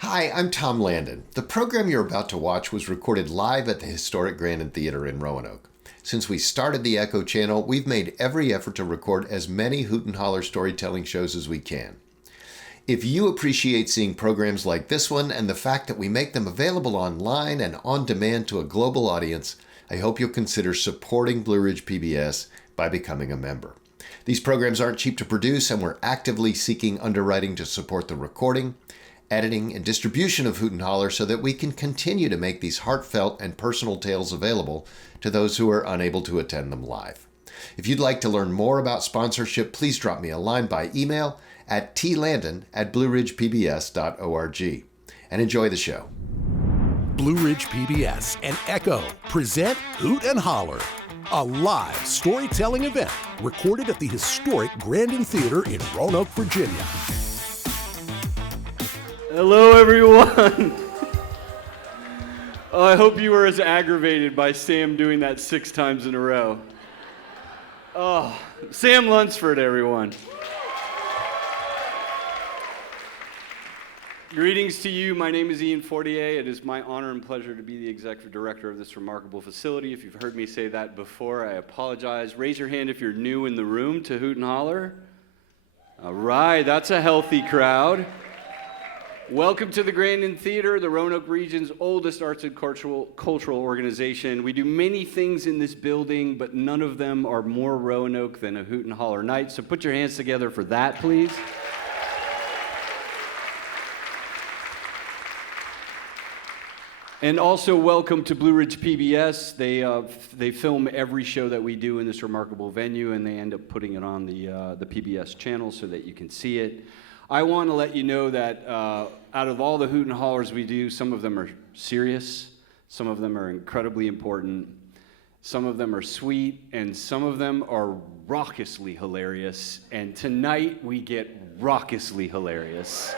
Hi, I'm Tom Landon. The program you're about to watch was recorded live at the Historic Grandin Theatre in Roanoke. Since we started the Echo channel, we've made every effort to record as many Hoot and Holler storytelling shows as we can. If you appreciate seeing programs like this one and the fact that we make them available online and on demand to a global audience, I hope you'll consider supporting Blue Ridge PBS by becoming a member. These programs aren't cheap to produce, and we're actively seeking underwriting to support the recording, editing, and distribution of Hoot and Holler so that we can continue to make these heartfelt and personal tales available to those who are unable to attend them live. If you'd like to learn more about sponsorship, please drop me a line by email at tlandon@blueridgepbs.org. And enjoy the show. Blue Ridge PBS and Echo present Hoot and Holler, a live storytelling event recorded at the Historic Grandin Theatre in Roanoke, Virginia. Hello, everyone. I hope you were as aggravated by Sam doing that 6 times in a row. Oh, Sam Lunsford, everyone. Greetings to you. My name is Ian Fortier. It is my honor and pleasure to be the executive director of this remarkable facility. If you've heard me say that before, I apologize. Raise your hand if you're new in the room to Hoot and Holler. All right, that's a healthy crowd. Welcome to the Grandin Theatre, the Roanoke region's oldest arts and cultural organization. We do many things in this building, but none of them are more Roanoke than a Hoot and Holler night. So put your hands together for that, please. And also welcome to Blue Ridge PBS. They film every show that we do in this remarkable venue, and they end up putting it on the PBS channel so that you can see it. I want to let you know that out of all the Hoot and Hollers we do, some of them are serious, some of them are incredibly important, some of them are sweet, and some of them are raucously hilarious. And tonight we get raucously hilarious.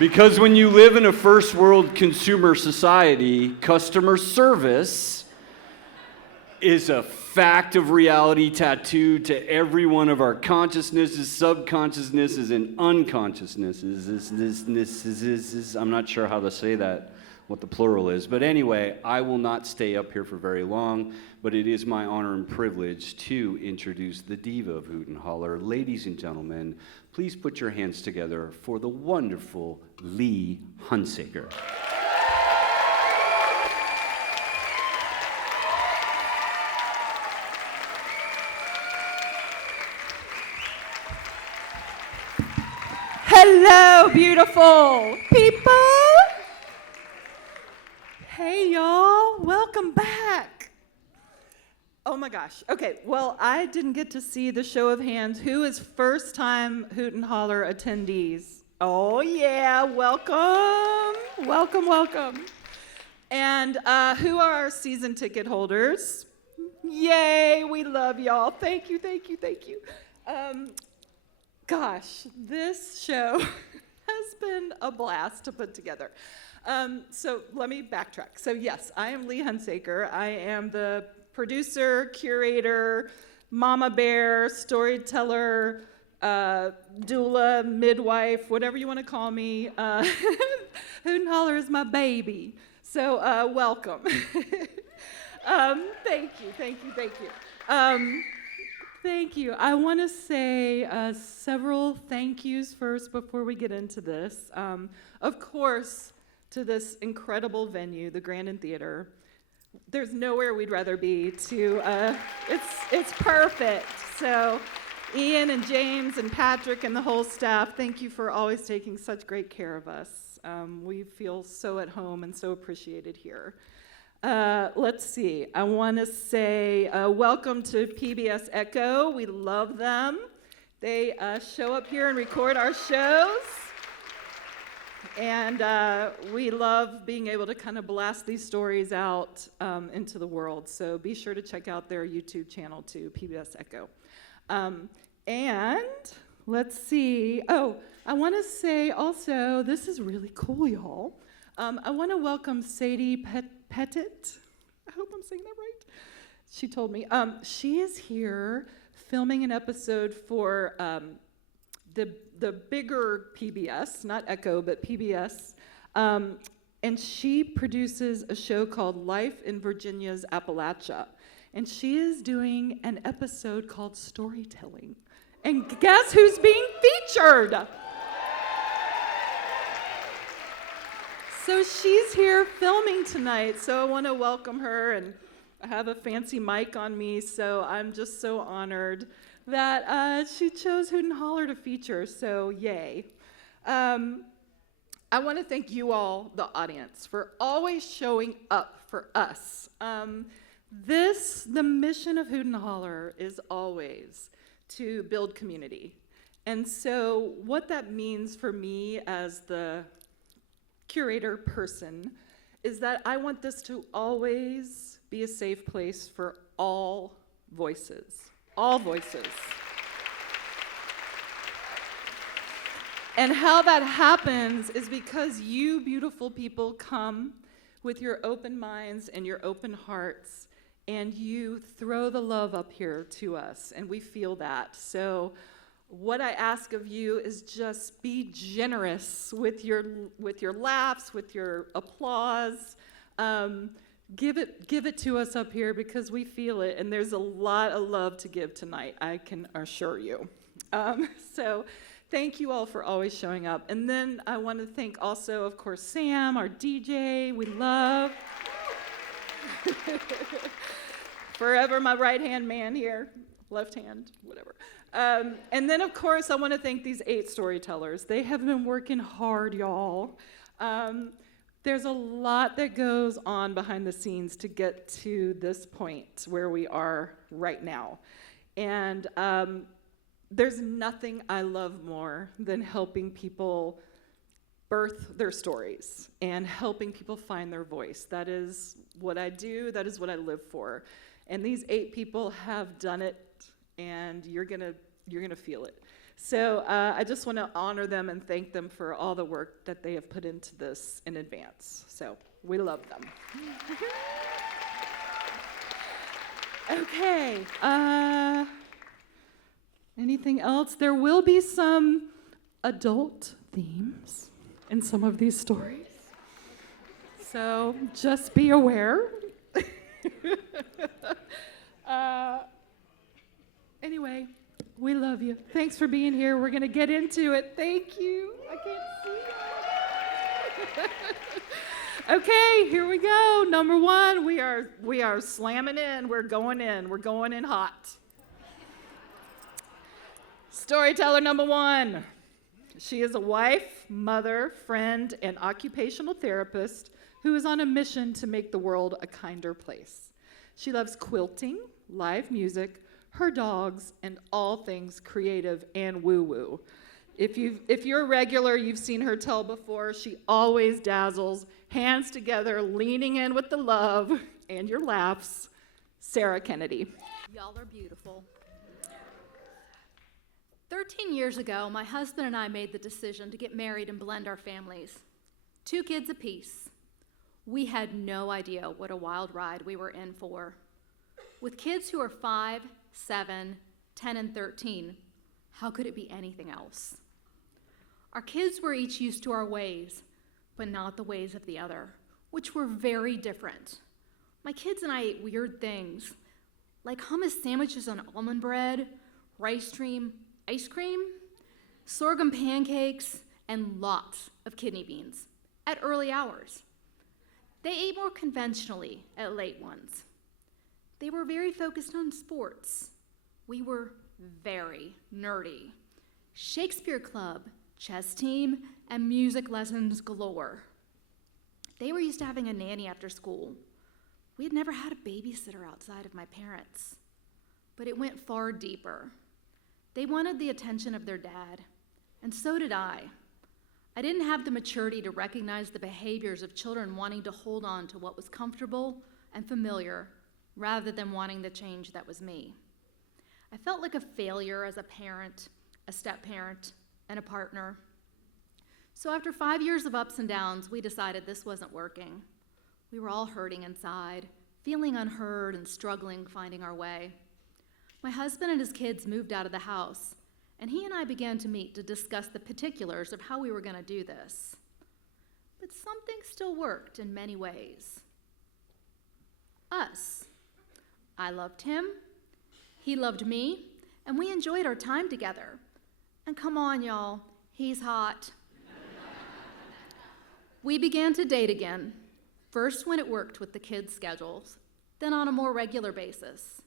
Because when you live in a first world consumer society, customer service is a fact of reality tattooed to every one of our consciousnesses, subconsciousnesses, and unconsciousnesses. I'm not sure how to say that, what the plural is. But anyway, I will not stay up here for very long, but it is my honor and privilege to introduce the diva of Hoot and Holler. Ladies and gentlemen, please put your hands together for the wonderful Lee Hunsaker. Hello, beautiful people. Hey, y'all. Welcome back. Oh, my gosh. Okay, well, I didn't get to see the show of hands. Who is first-time Hoot and Holler attendees? Oh, yeah. Welcome. Welcome, welcome. And who are our season ticket holders? Yay, we love y'all. Thank you, thank you, thank you. Gosh, this show has been a blast to put together. So let me backtrack. So yes, I am Lee Hunsaker. I am the producer, curator, mama bear, storyteller, doula, midwife, whatever you want to call me. Hoot and Holler is my baby. So welcome. Thank you, thank you, thank you. Thank you. I want to say several thank yous first before we get into this. Of course, to this incredible venue, the Grandin Theatre. There's nowhere we'd rather be. It's perfect. So, Ian and James and Patrick and the whole staff, thank you for always taking such great care of us. We feel so at home and so appreciated here. Let's see. I want to say welcome to PBS Echo. We love them. They show up here and record our shows. And we love being able to kind of blast these stories out into the world. So be sure to check out their YouTube channel too, PBS Echo. And let's see. Oh, I want to say also, this is really cool, y'all. I want to welcome Sadie Pettit. I hope I'm saying that right. She told me. She is here filming an episode for the bigger PBS, not Echo, but PBS. And she produces a show called Life in Virginia's Appalachia. And she is doing an episode called Storytelling. And guess who's being featured? So she's here filming tonight, so I want to welcome her, and I have a fancy mic on me, so I'm just so honored that she chose Hoot and Holler to feature, so yay. I want to thank you all, the audience, for always showing up for us. The mission of Hoot and Holler is always to build community. And so what that means for me as the curator person is that I want this to always be a safe place for all voices. All voices. And how that happens is because you beautiful people come with your open minds and your open hearts, and you throw the love up here to us, and we feel that. So what I ask of you is just be generous with your laughs, with your applause. Give it to us up here because we feel it, and there's a lot of love to give tonight, I can assure you. So thank you all for always showing up. And then I want to thank also, of course, Sam, our DJ, we love. Forever my right-hand man here, left hand, whatever. And then, of course, I want to thank these 8 storytellers. They have been working hard, y'all. There's a lot that goes on behind the scenes to get to this point where we are right now. And there's nothing I love more than helping people birth their stories and helping people find their voice. That is what I do. That is what I live for. And these 8 people have done it, and you're gonna feel it. So I just want to honor them and thank them for all the work that they have put into this in advance. So we love them. Okay. Anything else? There will be some adult themes in some of these stories. So just be aware. Anyway, we love you. Thanks for being here. We're going to get into it. Thank you. I can't see. Okay, here we go. Number 1, we are slamming in. We're going in. We're going in hot. Storyteller number 1. She is a wife, mother, friend, and occupational therapist who is on a mission to make the world a kinder place. She loves quilting, live music, her dogs, and all things creative and woo-woo. If you're a regular, you've seen her tell before, she always dazzles, hands together, leaning in with the love and your laughs. Sarah Kennedy. Y'all are beautiful. 13 years ago, my husband and I made the decision to get married and blend our families. 2 kids apiece. We had no idea what a wild ride we were in for. With kids who are 5, 7, 10, and 13, how could it be anything else? Our kids were each used to our ways, but not the ways of the other, which were very different. My kids and I ate weird things, like hummus sandwiches on almond bread, rice cream, ice cream, sorghum pancakes, and lots of kidney beans at early hours. They ate more conventionally at late ones. They were very focused on sports. We were very nerdy. Shakespeare Club, chess team, and music lessons galore. They were used to having a nanny after school. We had never had a babysitter outside of my parents. But it went far deeper. They wanted the attention of their dad, and so did I. I didn't have the maturity to recognize the behaviors of children wanting to hold on to what was comfortable and familiar rather than wanting the change that was me. I felt like a failure as a parent, a step-parent, and a partner. So after 5 years of ups and downs, we decided this wasn't working. We were all hurting inside, feeling unheard and struggling finding our way. My husband and his kids moved out of the house, and he and I began to meet to discuss the particulars of how we were going to do this. But something still worked in many ways. Us. I loved him, he loved me, and we enjoyed our time together. And come on, y'all, he's hot. We began to date again, first when it worked with the kids' schedules, then on a more regular basis.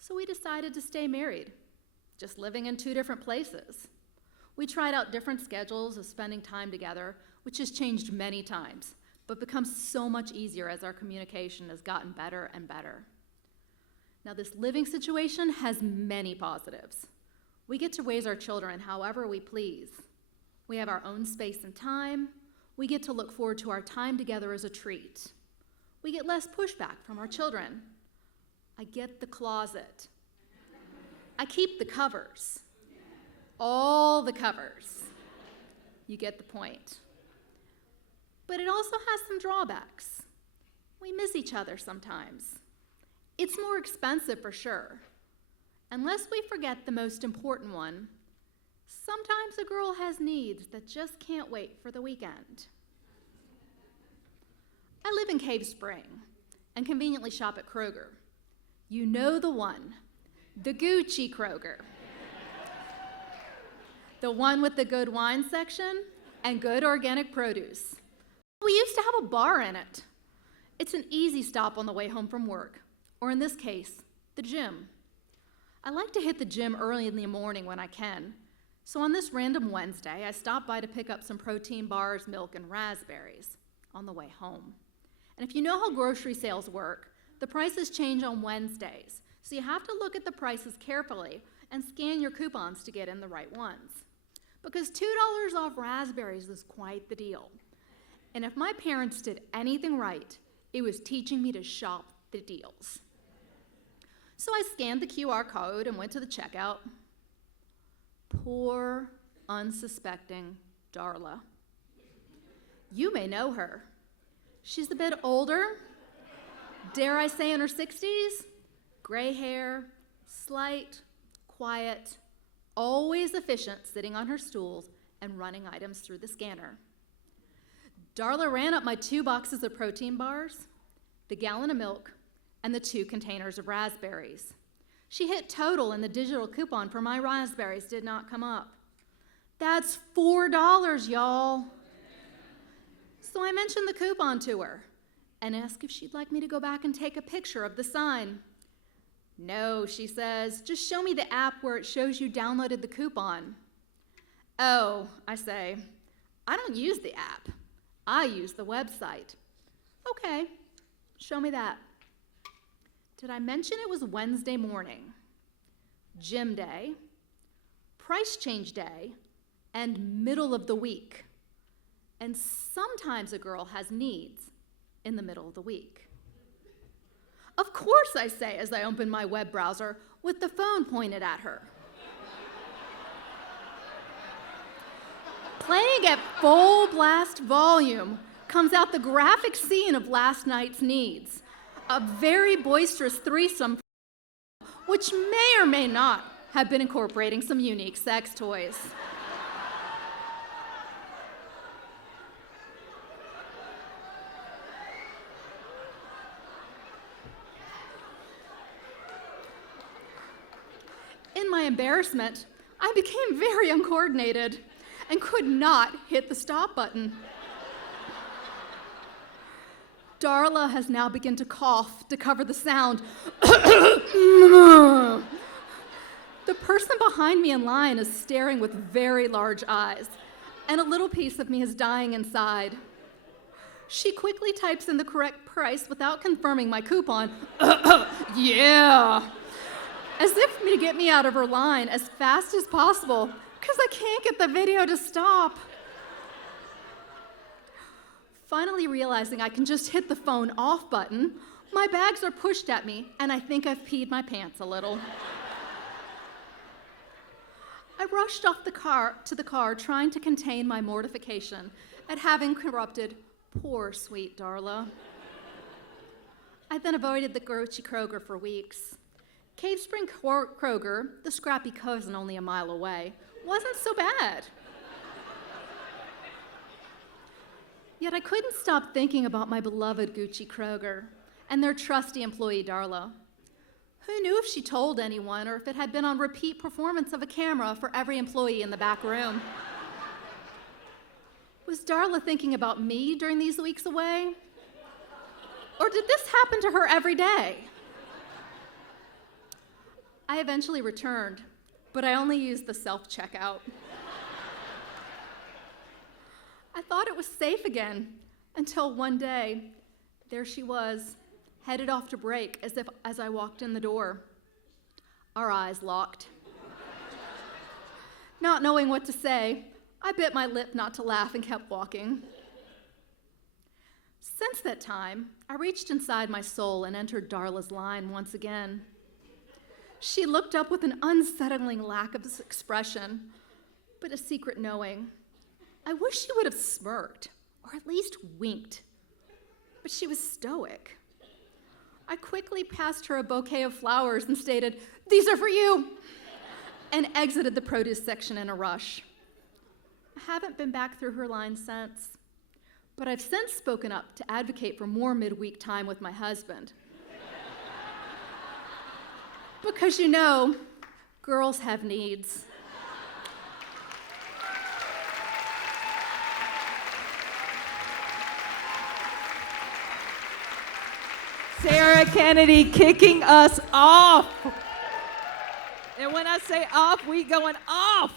So we decided to stay married, just living in 2 different places. We tried out different schedules of spending time together, which has changed many times, but become so much easier as our communication has gotten better and better. Now, this living situation has many positives. We get to raise our children however we please. We have our own space and time. We get to look forward to our time together as a treat. We get less pushback from our children. I get the closet. I keep the covers. All the covers. You get the point. But it also has some drawbacks. We miss each other sometimes. It's more expensive for sure. Unless we forget the most important one, sometimes a girl has needs that just can't wait for the weekend. I live in Cave Spring and conveniently shop at Kroger. You know the one, the Gucci Kroger. The one with the good wine section and good organic produce. We used to have a bar in it. It's an easy stop on the way home from work, or in this case, the gym. I like to hit the gym early in the morning when I can. So on this random Wednesday, I stopped by to pick up some protein bars, milk, and raspberries on the way home. And if you know how grocery sales work, the prices change on Wednesdays. So you have to look at the prices carefully and scan your coupons to get in the right ones. Because $2 off raspberries is quite the deal. And if my parents did anything right, it was teaching me to shop the deals. So I scanned the QR code and went to the checkout. Poor, unsuspecting Darla. You may know her. She's a bit older, dare I say in her 60s, gray hair, slight, quiet, always efficient, sitting on her stools and running items through the scanner. Darla ran up my 2 boxes of protein bars, the gallon of milk, and the 2 containers of raspberries. She hit total and the digital coupon for my raspberries did not come up. That's $4, y'all. So I mentioned the coupon to her and asked if she'd like me to go back and take a picture of the sign. No, she says, just show me the app where it shows you downloaded the coupon. Oh, I say, I don't use the app. I use the website. Okay, show me that. Did I mention it was Wednesday morning, gym day, price change day, and middle of the week? And sometimes a girl has needs in the middle of the week. Of course, I say as I open my web browser with the phone pointed at her. Playing at full blast volume comes out the graphic scene of last night's needs. A very boisterous threesome, which may or may not have been incorporating some unique sex toys. In my embarrassment, I became very uncoordinated and could not hit the stop button. Darla has now begun to cough to cover the sound. The person behind me in line is staring with very large eyes, and a little piece of me is dying inside. She quickly types in the correct price without confirming my coupon. Yeah. As if to get me out of her line as fast as possible, because I can't get the video to stop. Finally realizing I can just hit the phone off button, my bags are pushed at me, and I think I've peed my pants a little. I rushed off to the car, trying to contain my mortification at having corrupted poor, sweet Darla. I then avoided the Grocery Kroger for weeks, Cave Spring Kroger, the scrappy cousin only a mile away, wasn't so bad. Yet I couldn't stop thinking about my beloved Gucci Kroger and their trusty employee Darla. Who knew if she told anyone or if it had been on repeat performance of a camera for every employee in the back room? Was Darla thinking about me during these weeks away? Or did this happen to her every day? I eventually returned, but I only used the self-checkout. I thought it was safe again until one day, there she was, headed off to break as I walked in the door. Our eyes locked. Not knowing what to say, I bit my lip not to laugh and kept walking. Since that time, I reached inside my soul and entered Darla's line once again. She looked up with an unsettling lack of expression, but a secret knowing. I wish she would have smirked, or at least winked, but she was stoic. I quickly passed her a bouquet of flowers and stated, "These are for you," and exited the produce section in a rush. I haven't been back through her line since, but I've since spoken up to advocate for more midweek time with my husband. Because you know, girls have needs. Sarah Kennedy kicking us off. And when I say off, we going off.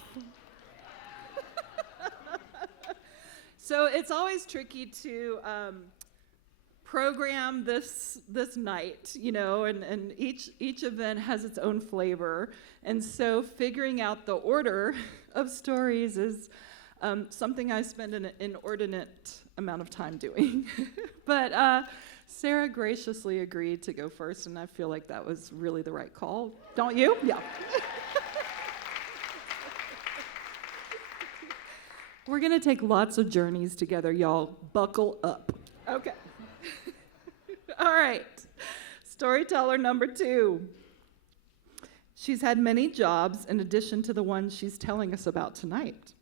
So it's always tricky to program this night, you know, and each event has its own flavor. And so figuring out the order of stories is something I spend an inordinate amount of time doing. But Sarah graciously agreed to go first, and I feel like that was really the right call. Don't you? Yeah. We're going to take lots of journeys together, y'all. Buckle up. Okay. All right. Storyteller number 2. She's had many jobs in addition to the one she's telling us about tonight.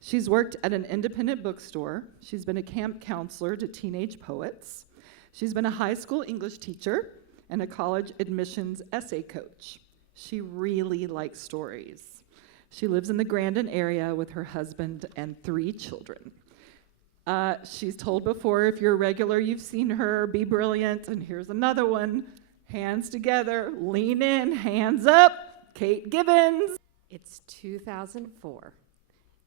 She's worked at an independent bookstore. She's been a camp counselor to teenage poets. She's been a high school English teacher and a college admissions essay coach. She really likes stories. She lives in the Grandin area with her husband and 3 children. She's told before, if you're a regular, you've seen her be brilliant. And here's another one. Hands together, lean in, hands up. Kate Gibbons. It's 2004.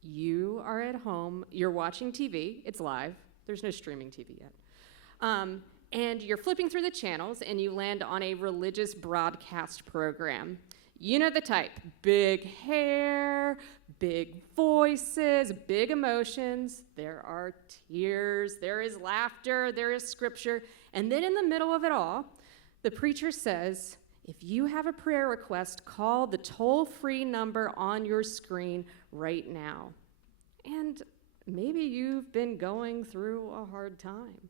You are at home. You're watching TV. It's live. There's no streaming TV yet. And you're flipping through the channels, and you land on a religious broadcast program. You know the type. Big hair, big voices, big emotions. There are tears, there is laughter, there is scripture. And then in the middle of it all, the preacher says, if you have a prayer request, call the toll-free number on your screen right now. And maybe you've been going through a hard time.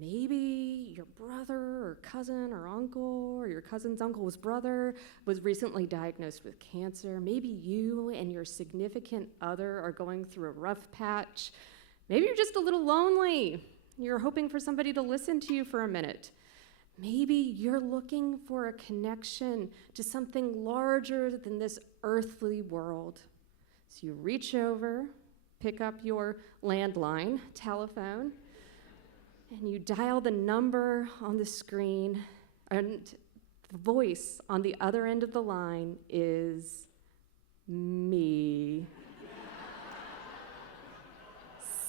Maybe your brother or cousin or uncle or your cousin's uncle's brother was recently diagnosed with cancer. Maybe you and your significant other are going through a rough patch. Maybe you're just a little lonely. You're hoping for somebody to listen to you for a minute. Maybe you're looking for a connection to something larger than this earthly world. So you reach over, pick up your landline, telephone, and you dial the number on the screen, and the voice on the other end of the line is me.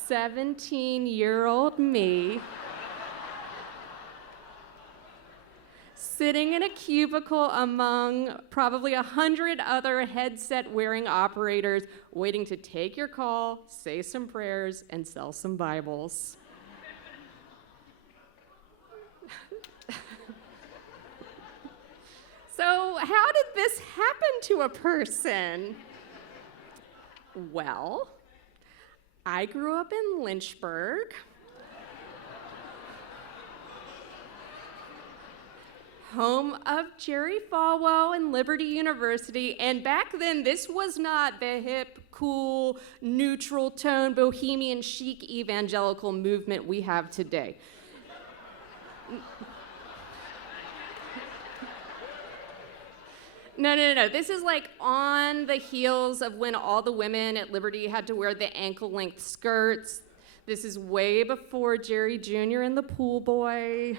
17-year-old me, sitting in a cubicle among probably 100 other headset-wearing operators, waiting to take your call, say some prayers, and sell some Bibles. So how did this happen to a person? Well, I grew up in Lynchburg, home of Jerry Falwell and Liberty University, and back then this was not the hip, cool, neutral tone, bohemian chic evangelical movement we have today. No. This is like on the heels of when all the women at Liberty had to wear the ankle-length skirts. This is way before Jerry Jr. and the pool boy.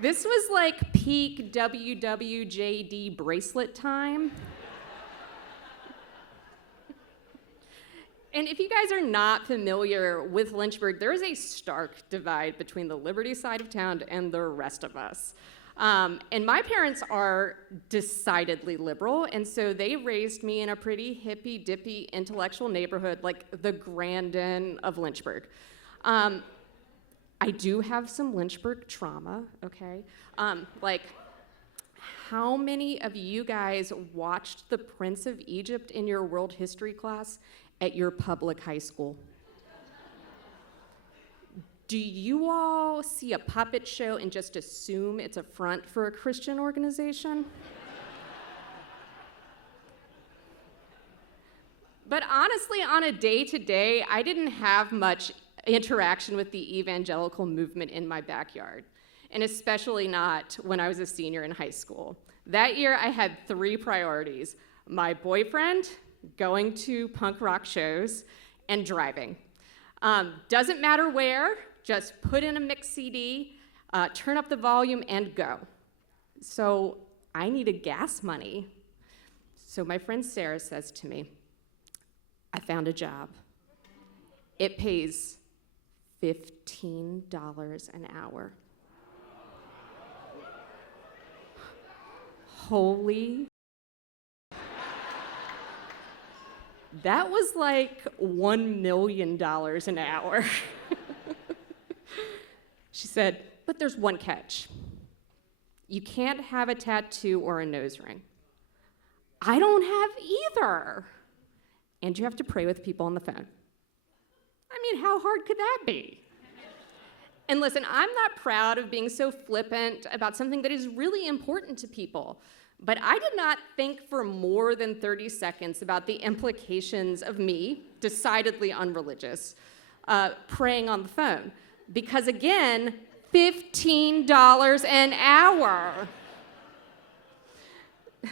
This was like peak WWJD bracelet time. And if you guys are not familiar with Lynchburg, there is a stark divide between the Liberty side of town and the rest of us. And my parents are decidedly liberal, and so they raised me in a pretty hippy-dippy intellectual neighborhood like the Grandin of Lynchburg. I do have some Lynchburg trauma, okay? Like, how many of you guys watched The Prince of Egypt in your world history class at your public high school? Do you all see a puppet show and just assume it's a front for a Christian organization? But honestly, on a day-to-day, I didn't have much interaction with the evangelical movement in my backyard, and especially not when I was a senior in high school. That year, I had 3 priorities: my boyfriend, going to punk rock shows, and driving. Doesn't matter where, just put in a mix CD, turn up the volume, and go. So I needed gas money. So my friend Sarah says to me, I found a job. It pays $15 an hour. Holy. That was like $1 million an hour. She said, but there's one catch. You can't have a tattoo or a nose ring. I don't have either. And you have to pray with people on the phone. I mean, how hard could that be? And listen, I'm not proud of being so flippant about something that is really important to people, but I did not think for more than 30 seconds about the implications of me, decidedly unreligious, praying on the phone. Because again, $15 an hour.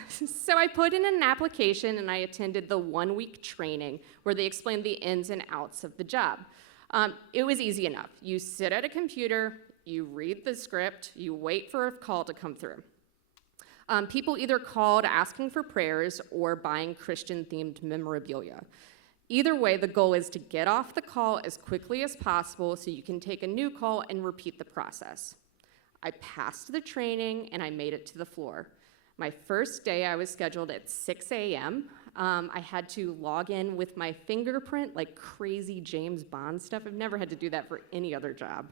So I put in an application and I attended the 1-week training where they explained the ins and outs of the job. It was easy enough. You sit at a computer, you read the script, you wait for a call to come through. People either called asking for prayers or buying Christian-themed memorabilia. Either way, the goal is to get off the call as quickly as possible so you can take a new call and repeat the process. I passed the training and I made it to the floor. My first day, I was scheduled at 6 a.m. I had to log in with my fingerprint, like crazy James Bond stuff. I've never had to do that for any other job.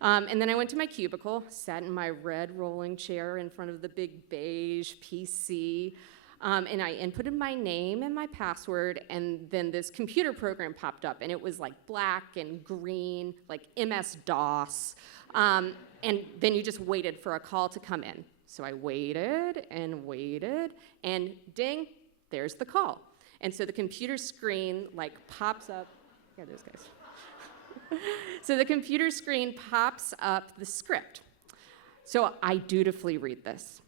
And then I went to my cubicle, sat in my red rolling chair in front of the big beige PC, and I inputted my name and my password, and then this computer program popped up, and it was like black and green, like MS-DOS, and then you just waited for a call to come in. So I waited, and ding, there's the call. And so the computer screen like pops up, yeah, those guys. So the computer screen pops up the script. So I dutifully read this.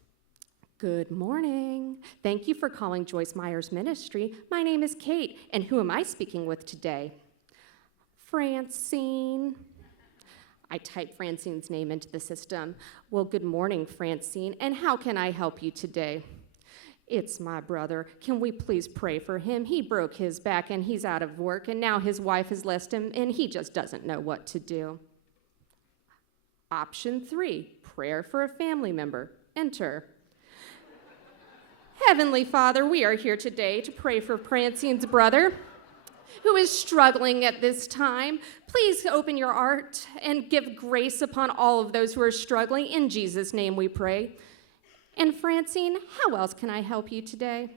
Good morning. Thank you for calling Joyce Meyer's Ministry. My name is Kate, and who am I speaking with today? Francine. I type Francine's name into the system. Well, good morning, Francine, and how can I help you today? It's my brother. Can we please pray for him? He broke his back and he's out of work, and now his wife has left him and he just doesn't know what to do. Option 3, prayer for a family member. Enter. Heavenly Father, we are here today to pray for Francine's brother, who is struggling at this time. Please open your heart and give grace upon all of those who are struggling. In Jesus' name we pray. And Francine, how else can I help you today?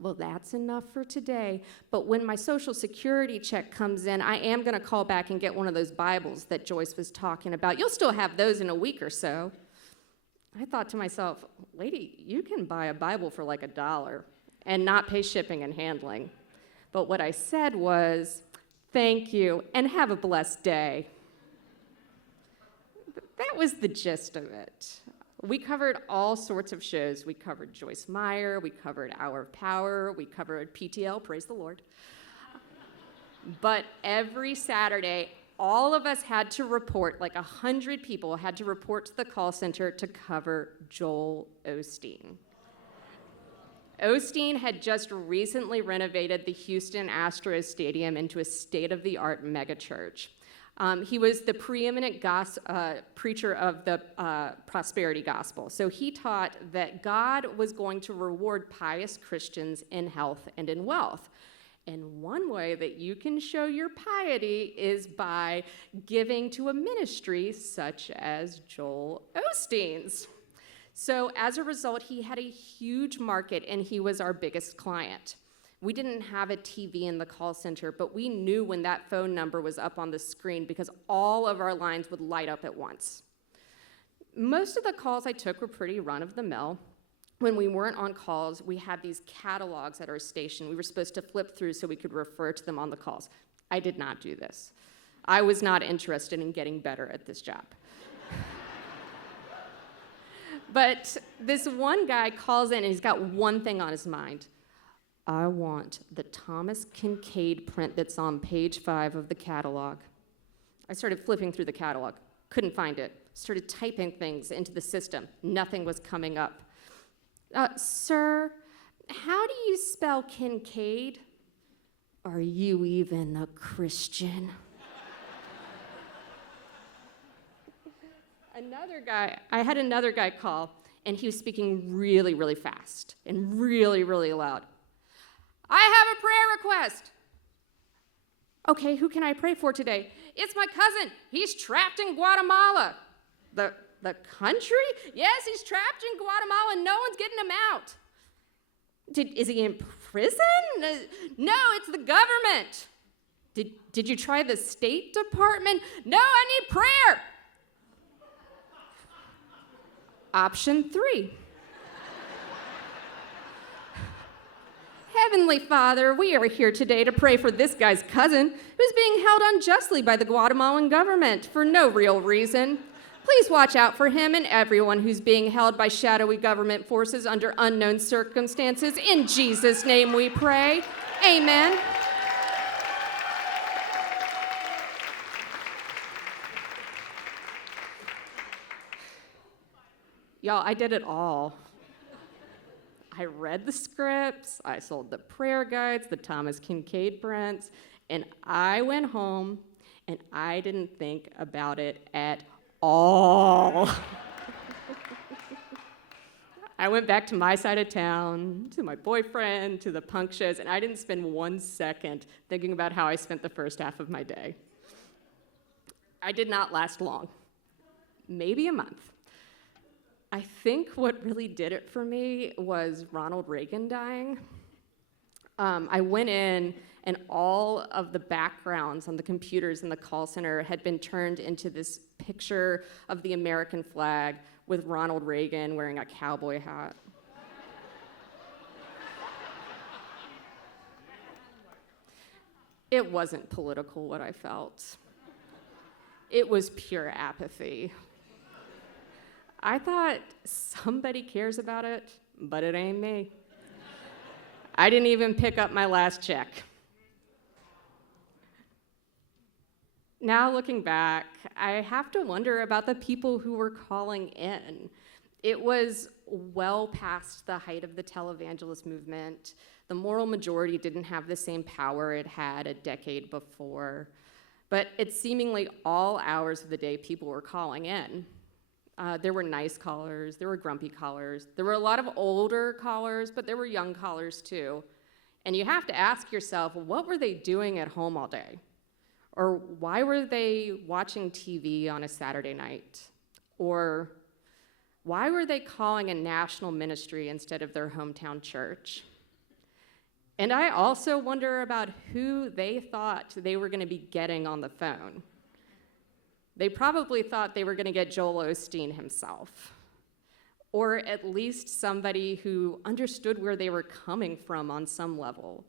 Well, that's enough for today. But when my Social Security check comes in, I am going to call back and get one of those Bibles that Joyce was talking about. You'll still have those in a week or so. I thought to myself, lady, you can buy a Bible for like $1 and not pay shipping and handling. But what I said was, thank you, and have a blessed day. That was the gist of it. We covered all sorts of shows. We covered Joyce Meyer, we covered Hour of Power, we covered PTL, praise the Lord. But every Saturday, all of us had to report, like 100 people had to report to the call center to cover Joel Osteen. Osteen had just recently renovated the Houston Astros Stadium into a state-of-the-art megachurch. He was the preeminent preacher of the prosperity gospel. So he taught that God was going to reward pious Christians in health and in wealth. And one way that you can show your piety is by giving to a ministry such as Joel Osteen's. So as a result, he had a huge market, and he was our biggest client. We didn't have a TV in the call center, but we knew when that phone number was up on the screen because all of our lines would light up at once. Most of the calls I took were pretty run-of-the-mill. When we weren't on calls, we had these catalogs at our station. We were supposed to flip through so we could refer to them on the calls. I did not do this. I was not interested in getting better at this job. But this one guy calls in, and he's got one thing on his mind. I want the Thomas Kincaid print that's on page 5 of the catalog. I started flipping through the catalog, couldn't find it. Started typing things into the system. Nothing was coming up. Sir, how do you spell Kincaid? Are you even a Christian? I had another guy call, and he was speaking really, really fast and really, really loud. I have a prayer request. Okay, who can I pray for today? It's my cousin. He's trapped in Guatemala. The country? Yes, he's trapped in Guatemala and no one's getting him out. Is he in prison? No, it's the government. Did you try the State Department? No, I need prayer. Option 3. Heavenly Father, we are here today to pray for this guy's cousin who's being held unjustly by the Guatemalan government for no real reason. Please watch out for him and everyone who's being held by shadowy government forces under unknown circumstances. In Jesus' name we pray. Amen. Y'all, I did it all. I read the scripts, I sold the prayer guides, the Thomas Kincaid prints, and I went home and I didn't think about it at all. I went back to my side of town, to my boyfriend, to the punk shows, and I didn't spend 1 second thinking about how I spent the first half of my day. I did not last long, maybe a month. I think what really did it for me was Ronald Reagan dying. I went in, and all of the backgrounds on the computers in the call center had been turned into this picture of the American flag with Ronald Reagan wearing a cowboy hat. It wasn't political what I felt. It was pure apathy. I thought somebody cares about it, but it ain't me. I didn't even pick up my last check. Now looking back, I have to wonder about the people who were calling in. It was well past the height of the televangelist movement. The moral majority didn't have the same power it had a decade before. But at seemingly all hours of the day, people were calling in. There were nice callers, there were grumpy callers, there were a lot of older callers, but there were young callers too. And you have to ask yourself, what were they doing at home all day? Or why were they watching TV on a Saturday night? Or why were they calling a national ministry instead of their hometown church? And I also wonder about who they thought they were going to be getting on the phone. They probably thought they were going to get Joel Osteen himself, or at least somebody who understood where they were coming from on some level.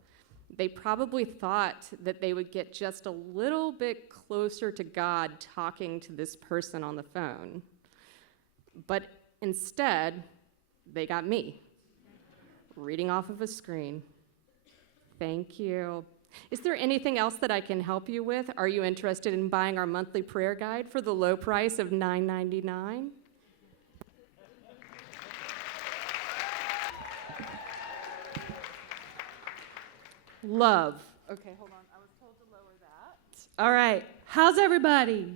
They probably thought that they would get just a little bit closer to God talking to this person on the phone. But instead, they got me, reading off of a screen. Thank you. Is there anything else that I can help you with? Are you interested in buying our monthly prayer guide for the low price of $9.99? Love. Okay, hold on. I was told to lower that. All right. How's everybody?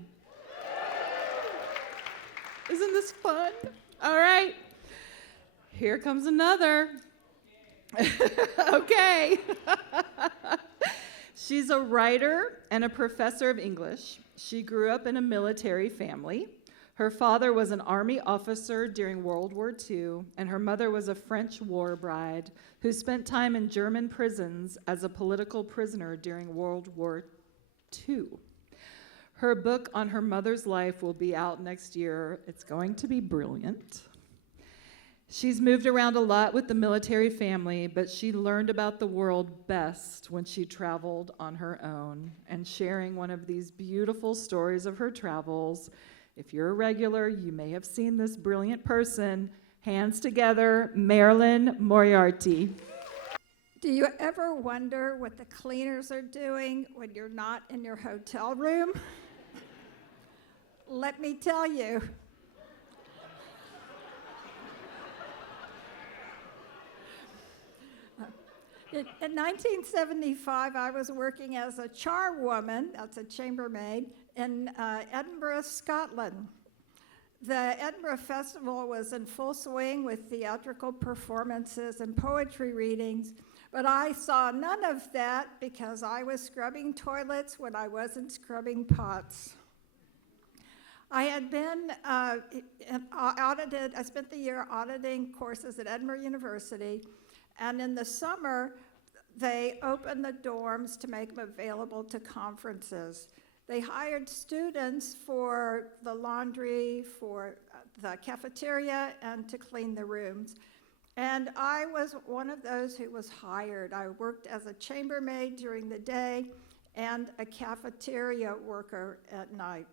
Isn't this fun? All right. Here comes another. Okay. She's a writer and a professor of English. She grew up in a military family. Her father was an army officer during World War II, and her mother was a French war bride who spent time in German prisons as a political prisoner during World War II. Her book on her mother's life will be out next year. It's going to be brilliant. She's moved around a lot with the military family, but she learned about the world best when she traveled on her own. And sharing one of these beautiful stories of her travels, if you're a regular, you may have seen this brilliant person. Hands together, Marilyn Moriarty. Do you ever wonder what the cleaners are doing when you're not in your hotel room? Let me tell you. In 1975, I was working as a charwoman, that's a chambermaid, in Edinburgh, Scotland. The Edinburgh Festival was in full swing with theatrical performances and poetry readings, but I saw none of that because I was scrubbing toilets when I wasn't scrubbing pots. I had been audited, I spent the year auditing courses at Edinburgh University, and in the summer, they opened the dorms to make them available to conferences. They hired students for the laundry, for the cafeteria, and to clean the rooms. And I was one of those who was hired. I worked as a chambermaid during the day and a cafeteria worker at night.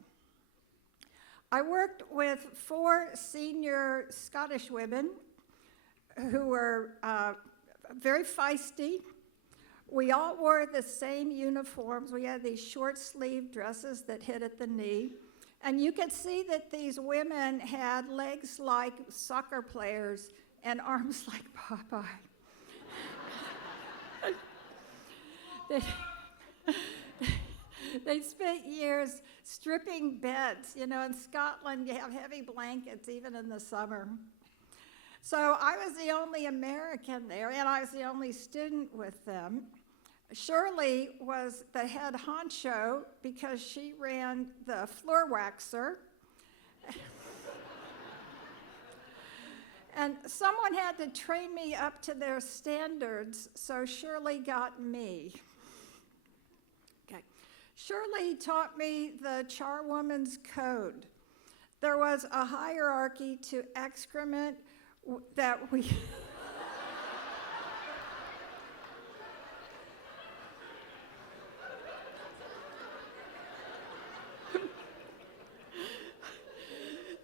I worked with 4 senior Scottish women who were very feisty. We all wore the same uniforms. We had these short sleeve dresses that hit at the knee. And you could see that these women had legs like soccer players and arms like Popeye. They spent years stripping beds. You know, in Scotland, you have heavy blankets even in the summer. So I was the only American there, and I was the only student with them. Shirley was the head honcho because she ran the floor waxer. And someone had to train me up to their standards, so Shirley got me. Okay. Shirley taught me the charwoman's code. There was a hierarchy to excrement that we...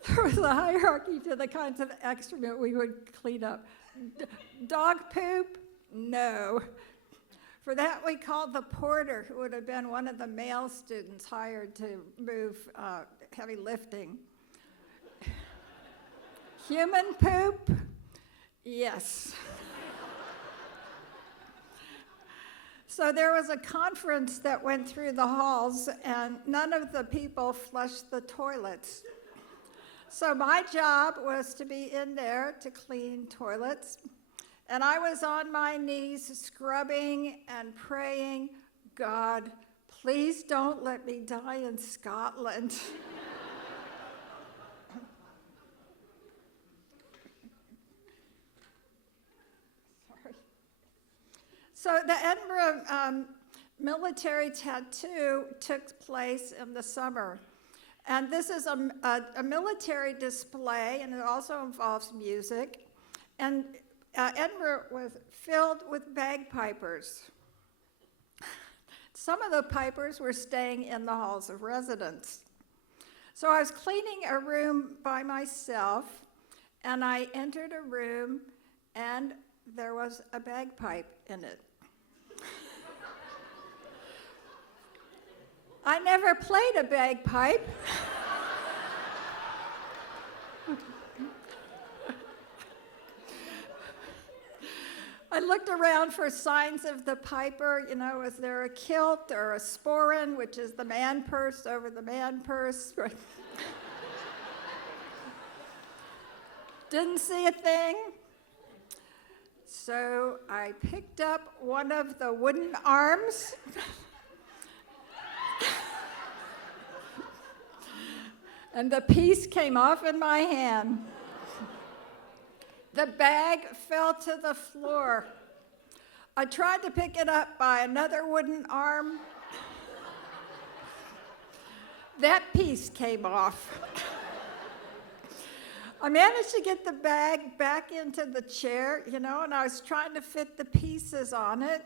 There was a hierarchy to the kinds of excrement we would clean up. Dog poop? No. For that, we called the porter, who would have been one of the male students hired to move heavy lifting. Human poop? Yes. So there was a conference that went through the halls, and none of the people flushed the toilets. So my job was to be in there to clean toilets, and I was on my knees scrubbing and praying, God, please don't let me die in Scotland. So the Edinburgh military tattoo took place in the summer. And this is a military display, and it also involves music. And Edinburgh was filled with bagpipers. Some of the pipers were staying in the halls of residence. So I was cleaning a room by myself, and I entered a room, and there was a bagpipe in it. I never played a bagpipe. I looked around for signs of the piper. You know, was there a kilt or a sporran, which is the man purse over the man purse? Didn't see a thing. So I picked up one of the wooden arms. And the piece came off in my hand. The bag fell to the floor. I tried to pick it up by another wooden arm. That piece came off. I managed to get the bag back into the chair, you know, and I was trying to fit the pieces on it.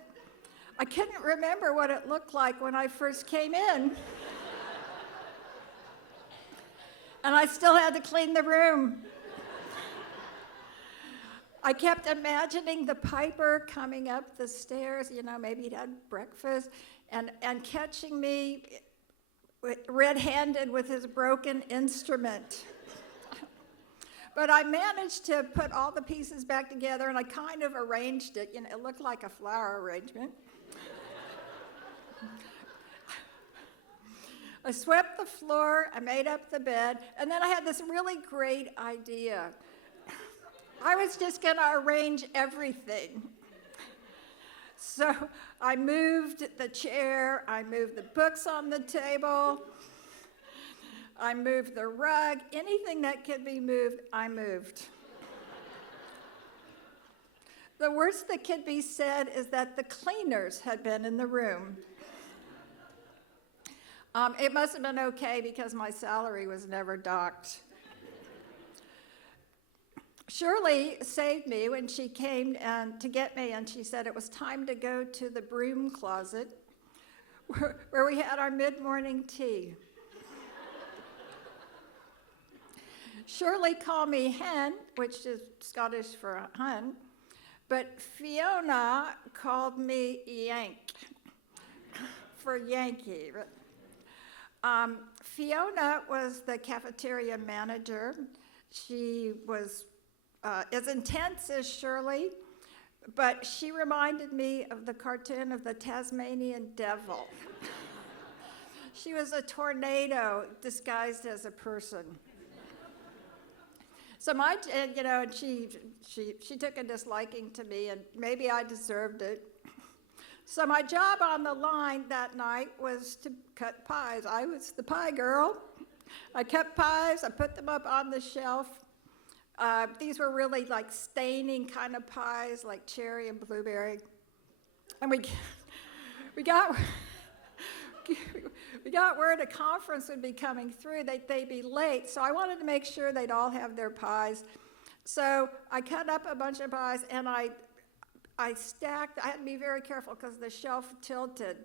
I couldn't remember what it looked like when I first came in. And I still had to clean the room. I kept imagining the piper coming up the stairs, you know, maybe he'd had breakfast, and catching me red-handed with his broken instrument. But I managed to put all the pieces back together, and I kind of arranged it. You know, it looked like a flower arrangement. I swept the floor, I made up the bed, and then I had this really great idea. I was just going to arrange everything. So I moved the chair, I moved the books on the table, I moved the rug, anything that could be moved, I moved. The worst that could be said is that the cleaners had been in the room. It must have been okay because my salary was never docked. Shirley saved me when she came to get me, and she said it was time to go to the broom closet where we had our mid-morning tea. Shirley called me hen, which is Scottish for hun, but Fiona called me Yank for Yankee. Fiona was the cafeteria manager. She was as intense as Shirley, but she reminded me of the cartoon of the Tasmanian Devil. She was a tornado disguised as a person. So and she took a disliking to me, and maybe I deserved it. So my job on the line that night was to cut pies. I was the pie girl. I cut pies, I put them up on the shelf. These were really like staining kind of pies, like cherry and blueberry. And we got word a conference would be coming through, they'd be late, so I wanted to make sure they'd all have their pies. So I cut up a bunch of pies, and I stacked. I had to be very careful because the shelf tilted.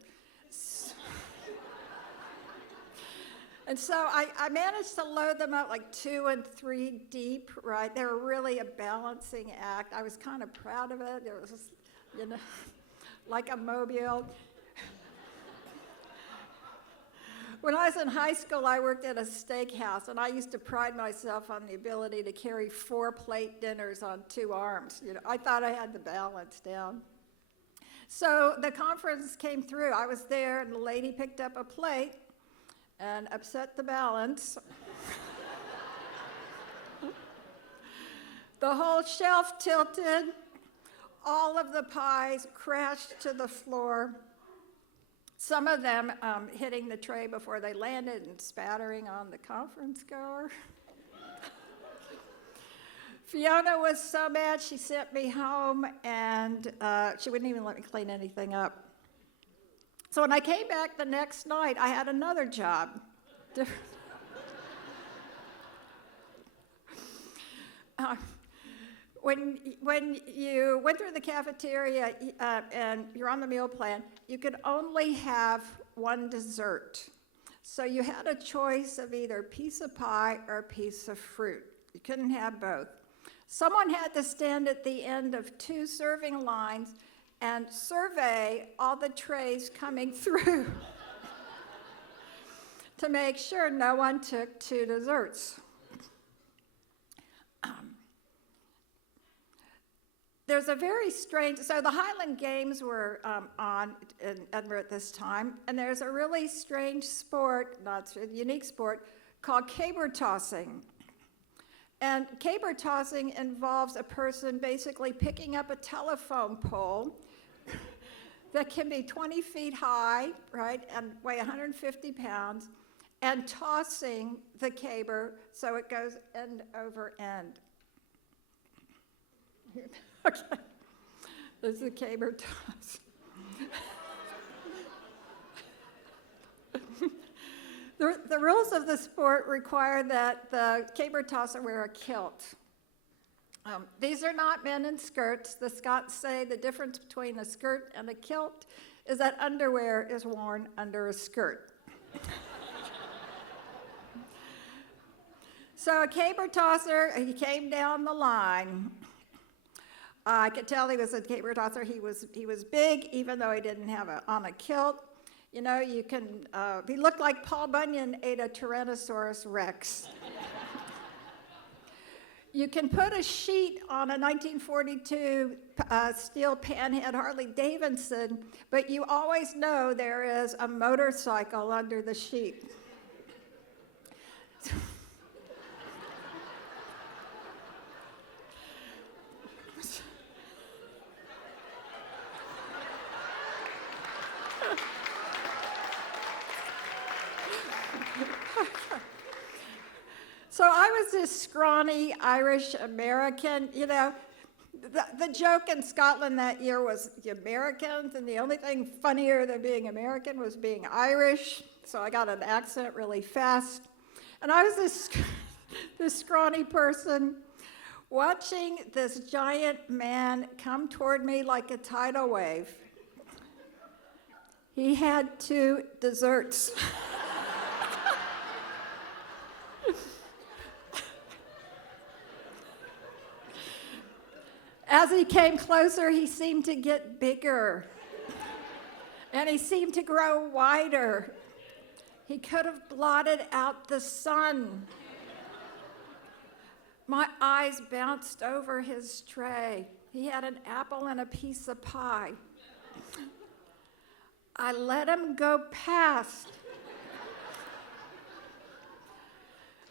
And so I managed to load them up like 2 and 3 deep, right? They were really a balancing act. I was kind of proud of it. It was just, like a mobile. When I was in high school, I worked at a steakhouse, and I used to pride myself on the ability to carry 4-plate dinners on 2 arms. I thought I had the balance down. So the conference came through. I was there, and the lady picked up a plate and upset the balance. The whole shelf tilted. All of the pies crashed to the floor. Some of them hitting the tray before they landed and spattering on the conference goer. Fiona was so mad she sent me home, and she wouldn't even let me clean anything up. So when I came back the next night, I had another job. When you went through the cafeteria and you're on the meal plan, you could only have one dessert. So you had a choice of either a piece of pie or a piece of fruit. You couldn't have both. Someone had to stand at the end of 2 serving lines and survey all the trays coming through to make sure no one took 2 desserts. There's a very strange, so the Highland Games were on in Edinburgh at this time, and there's a really strange sport, not a unique sport, called caber tossing. And caber tossing involves a person basically picking up a telephone pole that can be 20 feet high, right, and weigh 150 pounds, and tossing the caber so it goes end over end. Okay, this is a caber toss. The rules of the sport require that the caber tosser wear a kilt. These are not men in skirts. The Scots say the difference between a skirt and a kilt is that underwear is worn under a skirt. So a caber tosser, he came down the line. I could tell he was a caber tosser. He was big, even though he didn't have on a kilt. You know, you can, he looked like Paul Bunyan ate a Tyrannosaurus Rex. You can put a sheet on a 1942 steel panhead Harley Davidson, but you always know there is a motorcycle under the sheet. So I was this scrawny Irish American, you know. The joke in Scotland that year was the Americans, and the only thing funnier than being American was being Irish. So I got an accent really fast. And I was this scrawny person watching this giant man come toward me like a tidal wave. He had 2 desserts. As he came closer, he seemed to get bigger, and he seemed to grow wider. He could have blotted out the sun. My eyes bounced over his tray. He had an apple and a piece of pie. I let him go past.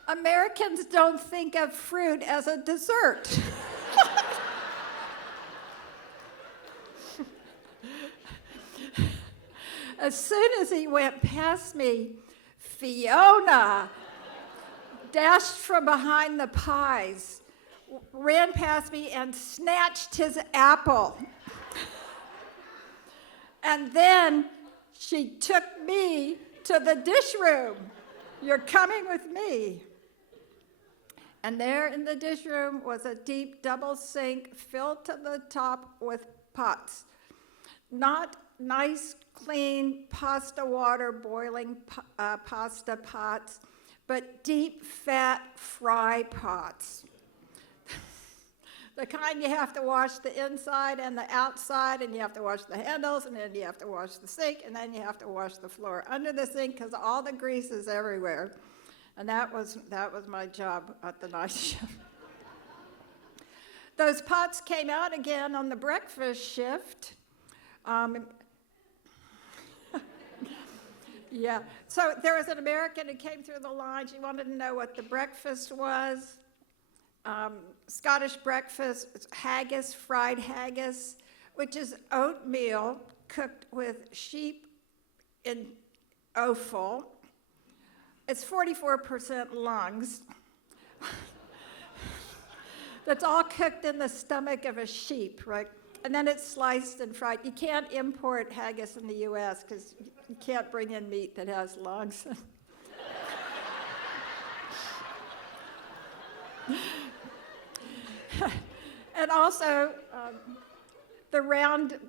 Americans don't think of fruit as a dessert. As soon as he went past me, Fiona dashed from behind the pies, ran past me and snatched his apple. And then she took me to the dish room. You're coming with me. And there in the dish room was a deep double sink filled to the top with pots. Not nice, clean pasta water boiling pasta pots, but deep, fat fry pots. The kind you have to wash the inside and the outside, and you have to wash the handles, and then you have to wash the sink, and then you have to wash the floor under the sink because all the grease is everywhere. And that was my job at the night shift. Those pots came out again on the breakfast shift. Yeah, so there was an American who came through the line. She wanted to know what the breakfast was. Scottish breakfast, it's haggis, fried haggis, which is oatmeal cooked with sheep in offal. It's 44% lungs. that's all cooked in the stomach of a sheep, right? And then it's sliced and fried. You can't import haggis in the U.S. because you can't bring in meat that has lungs. And also, the round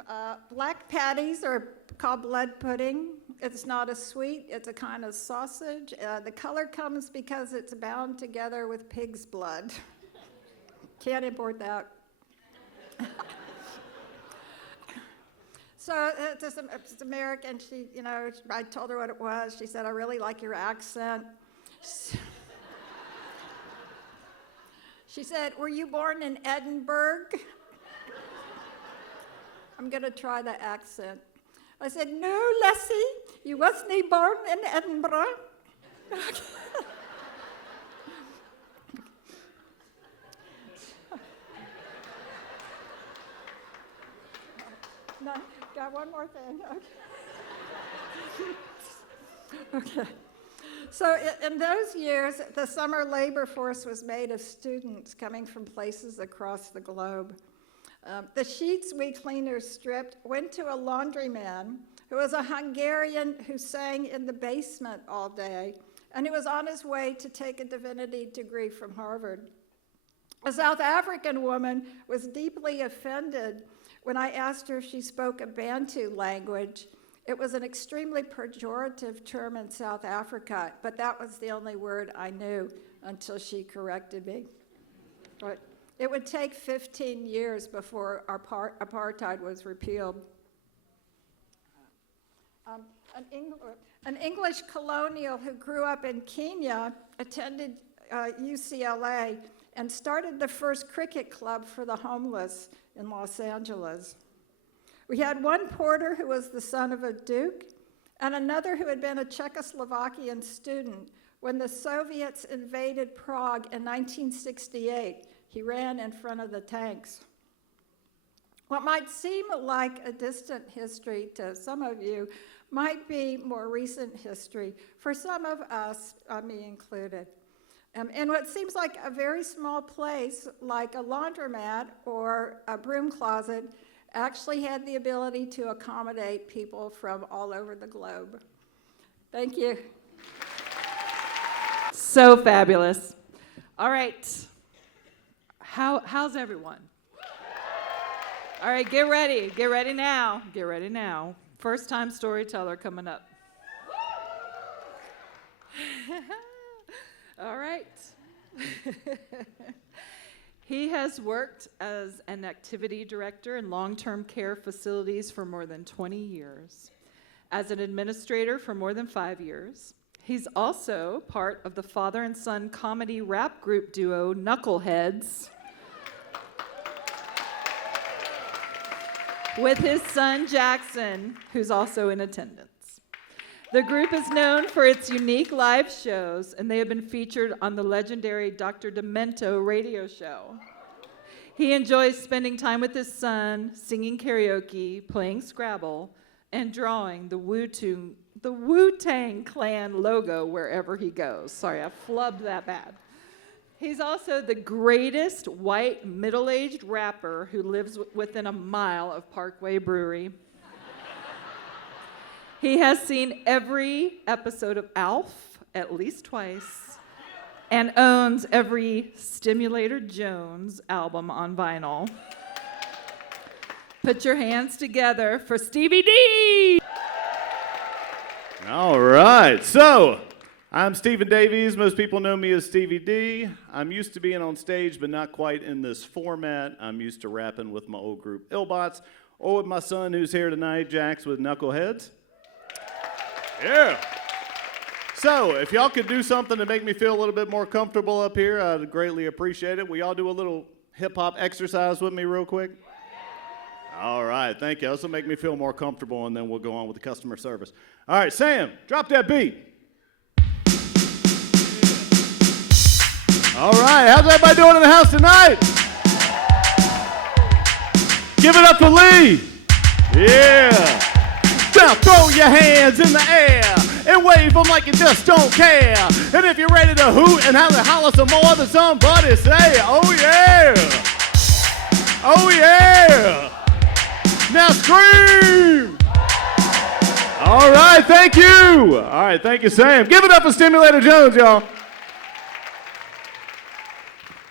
black patties are called blood pudding. It's not a sweet, it's a kind of sausage. The color comes because it's bound together with pig's blood. Can't import that. So this American, she, I told her what it was. She said, I really like your accent. She said, were you born in Edinburgh? I'm going to try the accent. I said, no, lassie, you wasn't born in Edinburgh. No, got one more thing. Okay. Okay. So in those years, the summer labor force was made of students coming from places across the globe. The sheets we cleaners stripped went to a laundryman who was a Hungarian who sang in the basement all day, and who was on his way to take a divinity degree from Harvard. A South African woman was deeply offended when I asked her if she spoke a Bantu language. It was an extremely pejorative term in South Africa, but that was the only word I knew until she corrected me. But it would take 15 years before apartheid was repealed. An English colonial who grew up in Kenya attended UCLA and started the first cricket club for the homeless in Los Angeles. We had one porter who was the son of a duke, and another who had been a Czechoslovakian student. When the Soviets invaded Prague in 1968, he ran in front of the tanks. What might seem like a distant history to some of you might be more recent history for some of us, me included. And what seems like a very small place, like a laundromat or a broom closet, actually had the ability to accommodate people from all over the globe. Thank you. So fabulous. All right. How's everyone? All right, get ready. Get ready now. Get ready now. First time storyteller coming up. All right. He has worked as an activity director in long-term care facilities for more than 20 years, as an administrator for more than 5 years. He's also part of the father and son comedy rap group duo Knuckleheads with his son Jackson, who's also in attendance. The group is known for its unique live shows, and they have been featured on the legendary Dr. Demento radio show. He enjoys spending time with his son, singing karaoke, playing Scrabble, and drawing the Wu-Tang Clan logo wherever he goes. Sorry, I flubbed that bad. He's also the greatest white middle-aged rapper who lives within a mile of Parkway Brewery. He has seen every episode of ALF at least twice and owns every Stimulator Jones album on vinyl. Put your hands together for Stevie D! All right, so I'm Stephen Davies. Most people know me as Stevie D. I'm used to being on stage, but not quite in this format. I'm used to rapping with my old group Illbots, or with my son who's here tonight, Jax with Knuckleheads. Yeah. So, if y'all could do something to make me feel a little bit more comfortable up here, I'd greatly appreciate it. Will y'all do a little hip-hop exercise with me real quick? All right, thank you. This will make me feel more comfortable, and then we'll go on with the customer service. All right, Sam, drop that beat. All right, how's everybody doing in the house tonight? Give it up for Lee. Yeah. Now throw your hands in the air. and wave them like you just don't care. And if you're ready to hoot and have to holler some more, then somebody say, oh yeah! Oh yeah! Now scream! All right, thank you. All right, thank you, Sam. Give it up for Stimulator Jones, y'all.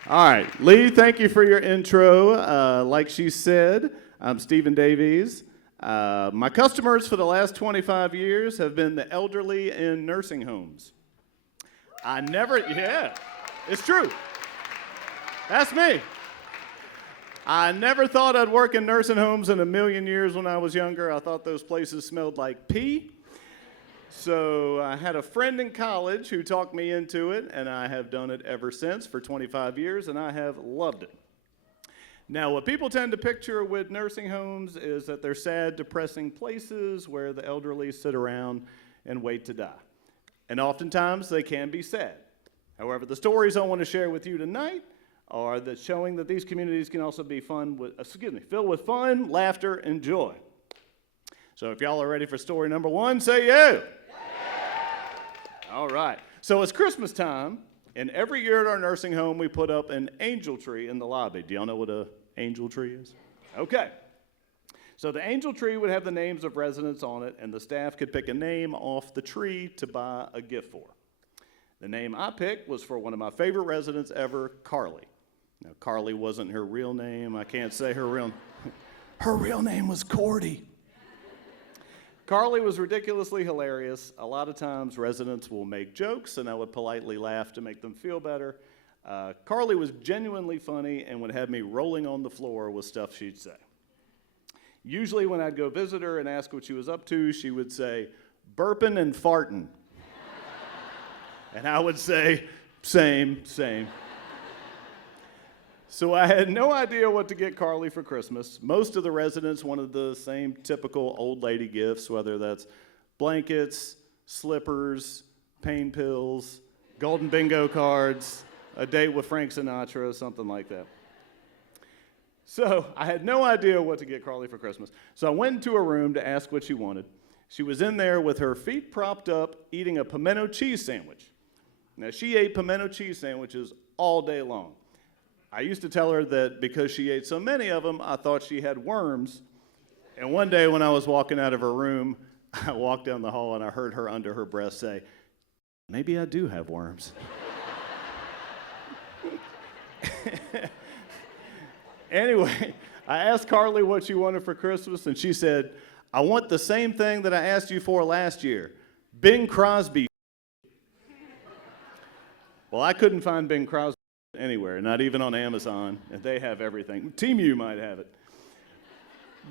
All right, Lee, thank you for your intro. Like she said, I'm Stephen Davies. My customers for the last 25 years have been the elderly in nursing homes. Yeah, it's true. That's me. I never thought I'd work in nursing homes in a million years when I was younger. I thought those places smelled like pee. So I had a friend in college who talked me into it, and I have done it ever since for 25 years, and I have loved it. Now, what people tend to picture with nursing homes is that they're sad, depressing places where the elderly sit around and wait to die. And oftentimes, they can be sad. However, the stories I want to share with you tonight are that showing that these communities can also be filled with fun, laughter, and joy. So if y'all are ready for story number one, say yeah. All right. So it's Christmas time, and every year at our nursing home, we put up an angel tree in the lobby. Do y'all know what an angel tree is? Okay. So the angel tree would have the names of residents on it, and the staff could pick a name off the tree to buy a gift for. The name I picked was for one of my favorite residents ever, Carly. Now, Carly wasn't her real name. I can't say her real name. Her real name was Cordy. Carly was ridiculously hilarious. A lot of times residents will make jokes, and I would politely laugh to make them feel better. Carly was genuinely funny and would have me rolling on the floor with stuff she'd say. Usually when I'd go visit her and ask what she was up to, she would say, burping and farting. And I would say, same. So I had no idea what to get Carly for Christmas. Most of the residents wanted the same typical old lady gifts, whether that's blankets, slippers, pain pills, golden bingo cards, a date with Frank Sinatra, something like that. So I had no idea what to get Carly for Christmas. So I went into her room to ask what she wanted. She was in there with her feet propped up, eating a pimento cheese sandwich. Now, she ate pimento cheese sandwiches all day long. I used to tell her that because she ate so many of them, I thought she had worms. And one day when I was walking out of her room, I walked down the hall and I heard her under her breath say, maybe I do have worms. Anyway, I asked Carly what she wanted for Christmas, and she said, I want the same thing that I asked you for last year, Bing Crosby. Well, I couldn't find Bing Crosby anywhere, not even on Amazon, and they have everything. Temu might have it.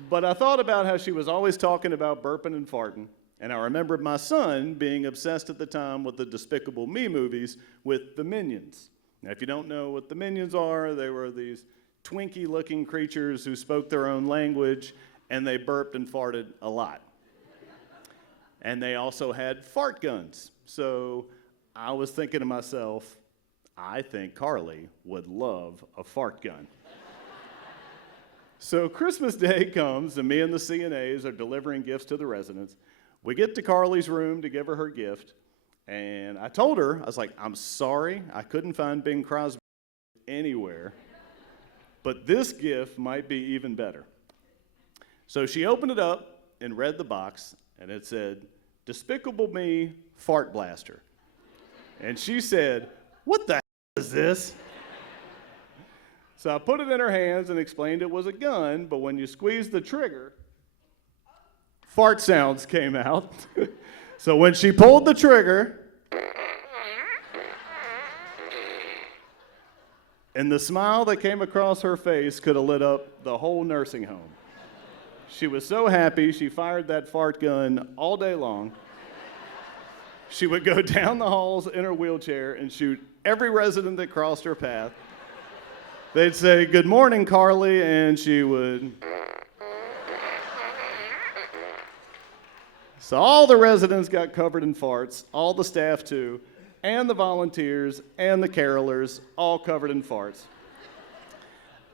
But I thought about how she was always talking about burping and farting, and I remembered my son being obsessed at the time with the Despicable Me movies with the Minions. Now, if you don't know what the Minions are, they were these Twinkie-looking creatures who spoke their own language, and they burped and farted a lot. And they also had fart guns. So I was thinking to myself, I think Carly would love a fart gun. So Christmas Day comes, and me and the CNAs are delivering gifts to the residents. We get to Carly's room to give her gift, and I told her, I was like, I'm sorry, I couldn't find Bing Crosby anywhere, but this gift might be even better. So she opened it up and read the box, and it said, Despicable Me Fart Blaster. And she said, what the hell is this? So I put it in her hands and explained it was a gun, but when you squeezed the trigger, fart sounds came out. So when she pulled the trigger, and the smile that came across her face could have lit up the whole nursing home. She was so happy, she fired that fart gun all day long. She would go down the halls in her wheelchair and shoot every resident that crossed her path. They'd say, good morning, Carly, and she would. So all the residents got covered in farts, all the staff too, and the volunteers and the carolers, all covered in farts.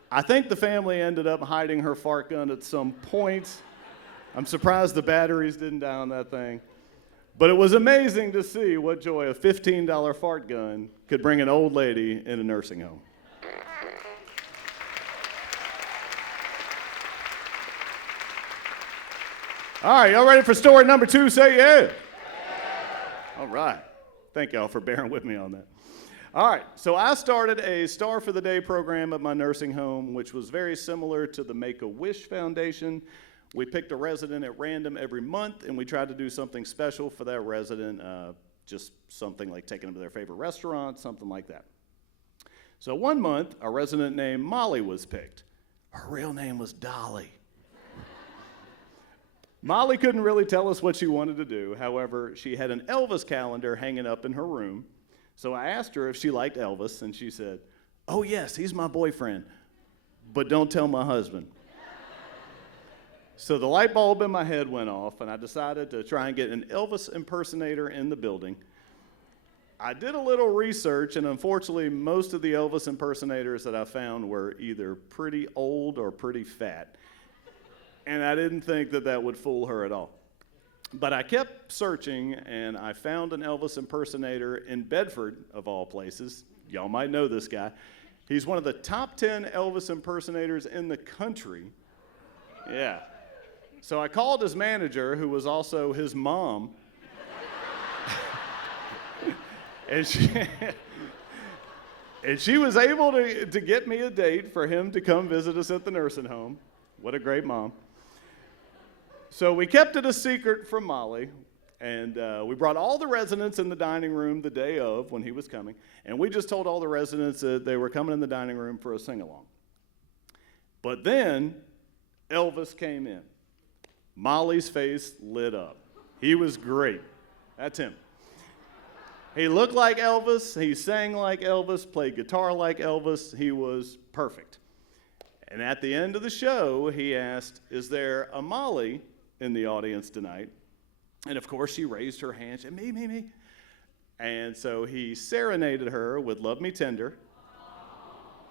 I think the family ended up hiding her fart gun at some point. I'm surprised the batteries didn't die on that thing. But it was amazing to see what joy a $15 fart gun could bring an old lady in a nursing home. All right, y'all ready for story number 2? Say yeah. All right. Thank y'all for bearing with me on that. All right, so I started a Star for the Day program at my nursing home, which was very similar to the Make-A-Wish Foundation. We picked a resident at random every month, and we tried to do something special for that resident, just something like taking them to their favorite restaurant, something like that. So one month, a resident named Molly was picked. Her real name was Dolly. Molly couldn't really tell us what she wanted to do. However, she had an Elvis calendar hanging up in her room. So I asked her if she liked Elvis, and she said, "Oh yes, he's my boyfriend, but don't tell my husband." So the light bulb in my head went off, and I decided to try and get an Elvis impersonator in the building. I did a little research, and unfortunately, most of the Elvis impersonators that I found were either pretty old or pretty fat. And I didn't think that that would fool her at all. But I kept searching, and I found an Elvis impersonator in Bedford, of all places. Y'all might know this guy. He's one of the top 10 Elvis impersonators in the country. Yeah. So I called his manager, who was also his mom. and she was able to get me a date for him to come visit us at the nursing home. What a great mom. So we kept it a secret from Molly, and we brought all the residents in the dining room the day of when he was coming, and we just told all the residents that they were coming in the dining room for a sing-along. But then Elvis came in. Molly's face lit up. He was great. That's him. He looked like Elvis, he sang like Elvis, played guitar like Elvis. He was perfect. And at the end of the show, he asked, "Is there a Molly in the audience tonight?" And of course, she raised her hand. She said, me. And so he serenaded her with "Love Me Tender."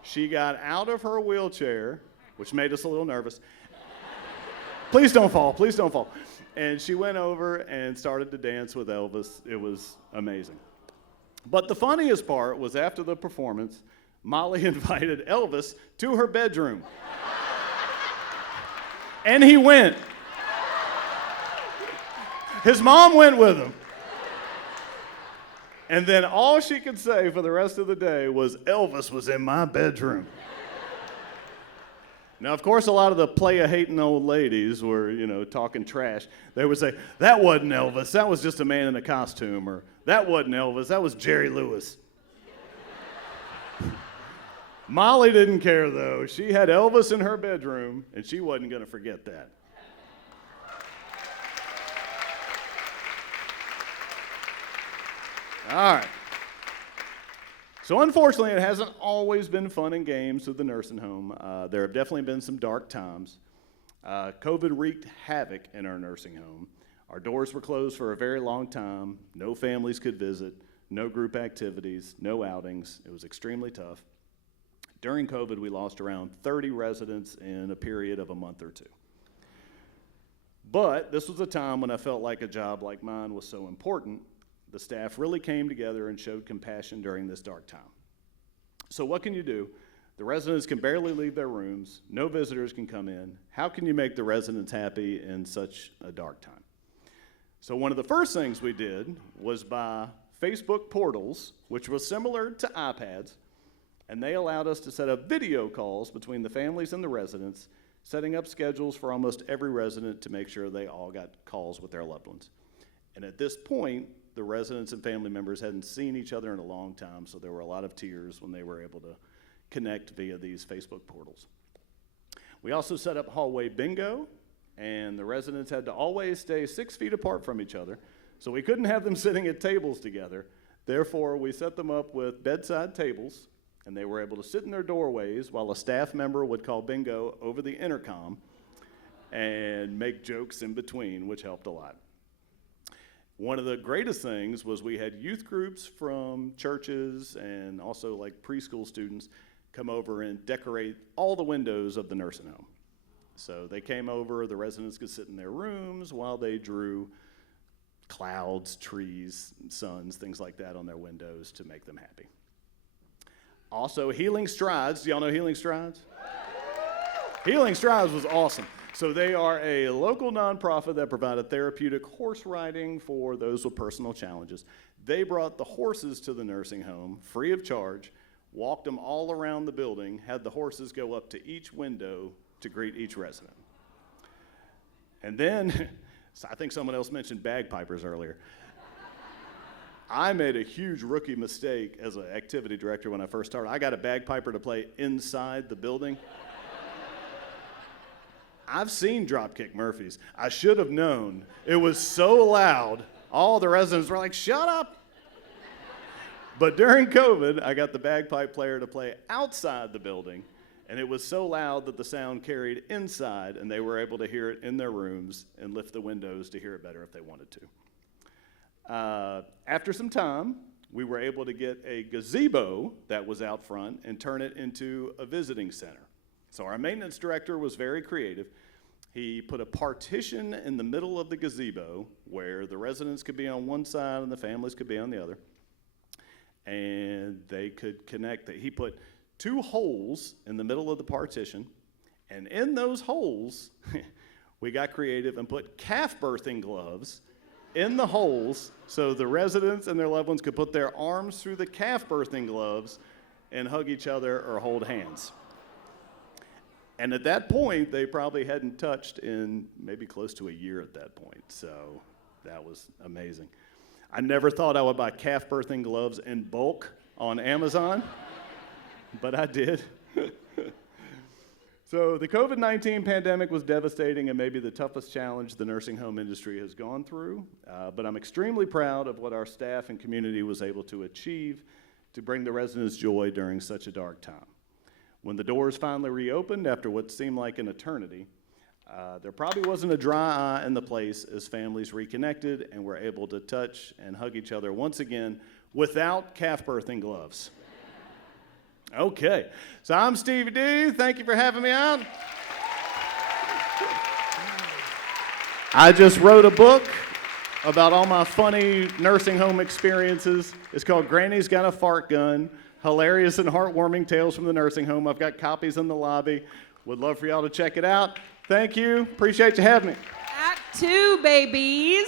She got out of her wheelchair, which made us a little nervous. Please don't fall, please don't fall. And she went over and started to dance with Elvis. It was amazing. But the funniest part was after the performance, Molly invited Elvis to her bedroom. And he went. His mom went with him. And then all she could say for the rest of the day was, "Elvis was in my bedroom." Now, of course, a lot of the playa-hating old ladies were, talking trash. They would say, "That wasn't Elvis, that was just a man in a costume," or "That wasn't Elvis, that was Jerry Lewis." Molly didn't care, though. She had Elvis in her bedroom, and she wasn't going to forget that. All right. So unfortunately, it hasn't always been fun and games through the nursing home. There have definitely been some dark times. COVID wreaked havoc in our nursing home. Our doors were closed for a very long time. No families could visit, no group activities, no outings. It was extremely tough. During COVID, we lost around 30 residents in a period of a month or two. But this was a time when I felt like a job like mine was so important. The staff really came together and showed compassion during this dark time. So what can you do? The residents can barely leave their rooms. No visitors can come in. How can you make the residents happy in such a dark time? So one of the first things we did was buy Facebook portals, which was similar to iPads, and they allowed us to set up video calls between the families and the residents, setting up schedules for almost every resident to make sure they all got calls with their loved ones. And at this point, the residents and family members hadn't seen each other in a long time, so there were a lot of tears when they were able to connect via these Facebook portals. We also set up hallway bingo, and the residents had to always stay 6 feet apart from each other, so we couldn't have them sitting at tables together. Therefore, we set them up with bedside tables, and they were able to sit in their doorways while a staff member would call bingo over the intercom and make jokes in between, which helped a lot. One of the greatest things was we had youth groups from churches and also like preschool students come over and decorate all the windows of the nursing home. So they came over, the residents could sit in their rooms while they drew clouds, trees, suns, things like that on their windows to make them happy. Also, Healing Strides. Do y'all know Healing Strides? Healing Strides was awesome. So they are a local nonprofit that provided therapeutic horse riding for those with personal challenges. They brought the horses to the nursing home free of charge, walked them all around the building, had the horses go up to each window to greet each resident. And then, I think someone else mentioned bagpipers earlier. I made a huge rookie mistake as an activity director when I first started. I got a bagpiper to play inside the building. I've seen Dropkick Murphys. I should have known. It was so loud, all the residents were like, shut up. But during COVID, I got the bagpipe player to play outside the building, and it was so loud that the sound carried inside, and they were able to hear it in their rooms and lift the windows to hear it better if they wanted to. After some time, we were able to get a gazebo that was out front and turn it into a visiting center. So our maintenance director was very creative. He put a partition in the middle of the gazebo where the residents could be on one side and the families could be on the other. And they could connect. He put 2 holes in the middle of the partition, and in those holes, we got creative and put calf birthing gloves in the holes so the residents and their loved ones could put their arms through the calf birthing gloves and hug each other or hold hands. And at that point, they probably hadn't touched in maybe close to a year at that point. So that was amazing. I never thought I would buy calf birthing gloves in bulk on Amazon, but I did. So the COVID-19 pandemic was devastating and maybe the toughest challenge the nursing home industry has gone through. But I'm extremely proud of what our staff and community was able to achieve to bring the residents joy during such a dark time. When the doors finally reopened after what seemed like an eternity, there probably wasn't a dry eye in the place as families reconnected and were able to touch and hug each other once again without calf birthing gloves. Okay, so I'm Stevie D. Thank you for having me out. I just wrote a book about all my funny nursing home experiences. It's called Granny's Got a Fart Gun. Hilarious and heartwarming tales from the nursing home. I've got copies in the lobby. Would love for y'all to check it out. Thank you. Appreciate you having me. Act 2, babies.